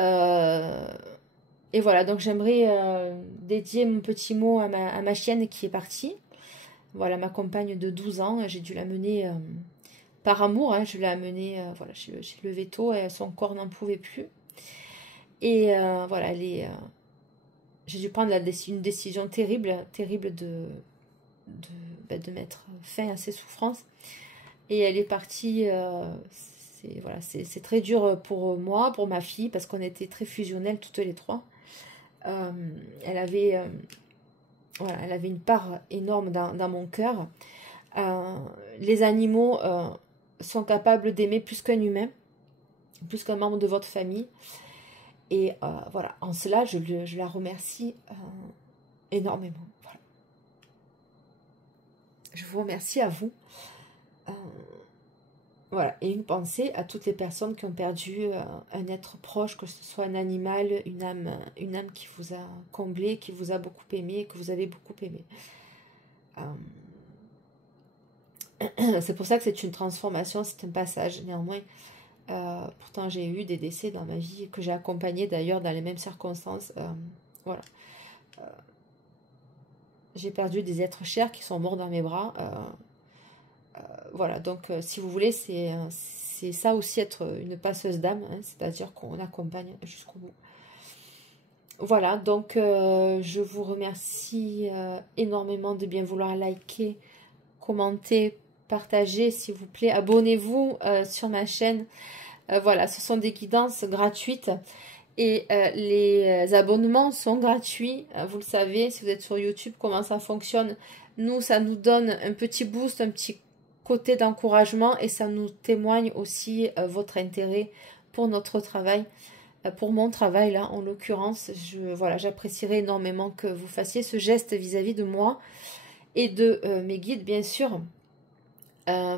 voilà, donc j'aimerais dédier mon petit mot à ma chienne qui est partie. Voilà, ma compagne de 12 ans, j'ai dû la mener par amour, hein, je l'ai amenée, voilà, j'ai levé tôt et son corps n'en pouvait plus. Et voilà, j'ai dû prendre une décision terrible de mettre fin à ses souffrances. Et elle est partie, voilà, c'est très dur pour moi, pour ma fille, parce qu'on était très fusionnelles toutes les trois. Elle avait une part énorme dans mon cœur. Les animaux sont capables d'aimer plus qu'un humain, plus qu'un membre de votre famille. Et voilà, en cela, je la remercie énormément. Voilà. Je vous remercie à vous. Voilà, et une pensée à toutes les personnes qui ont perdu un être proche, que ce soit un animal, une âme qui vous a comblé, qui vous a beaucoup aimé, que vous avez beaucoup aimé. C'est pour ça que c'est une transformation, c'est un passage. Néanmoins, pourtant j'ai eu des décès dans ma vie, que j'ai accompagnés d'ailleurs dans les mêmes circonstances. Voilà. J'ai perdu des êtres chers qui sont morts dans mes bras. Voilà, donc si vous voulez, c'est ça aussi être une passeuse d'âme, hein, c'est-à-dire qu'on accompagne jusqu'au bout. Voilà, donc je vous remercie énormément de bien vouloir liker, commenter, partager, s'il vous plaît. Abonnez-vous sur ma chaîne. Voilà, ce sont des guidances gratuites et les abonnements sont gratuits. Vous le savez, si vous êtes sur YouTube, comment ça fonctionne. Nous, ça nous donne un petit boost, un petit côté d'encouragement et ça nous témoigne aussi votre intérêt pour notre travail, pour mon travail là en l'occurrence. Voilà, j'apprécierais énormément que vous fassiez ce geste vis-à-vis de moi et de mes guides bien sûr,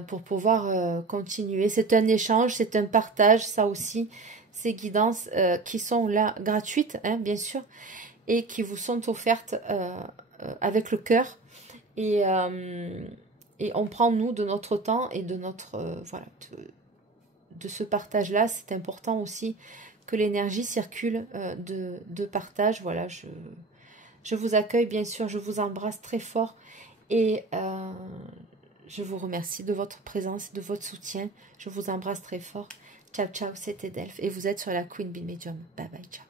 pour pouvoir continuer. C'est un échange, c'est un partage, ça aussi, ces guidances qui sont là gratuites, hein, bien sûr, et qui vous sont offertes avec le cœur. Et on prend, nous, de notre temps et de notre voilà, de ce partage-là. C'est important aussi que l'énergie circule de partage. Voilà, je vous accueille, bien sûr, je vous embrasse très fort et je vous remercie de votre présence, de votre soutien. Je vous embrasse très fort. Ciao, ciao, c'était Delphes et vous êtes sur la Queen Bee Medium. Bye bye, ciao.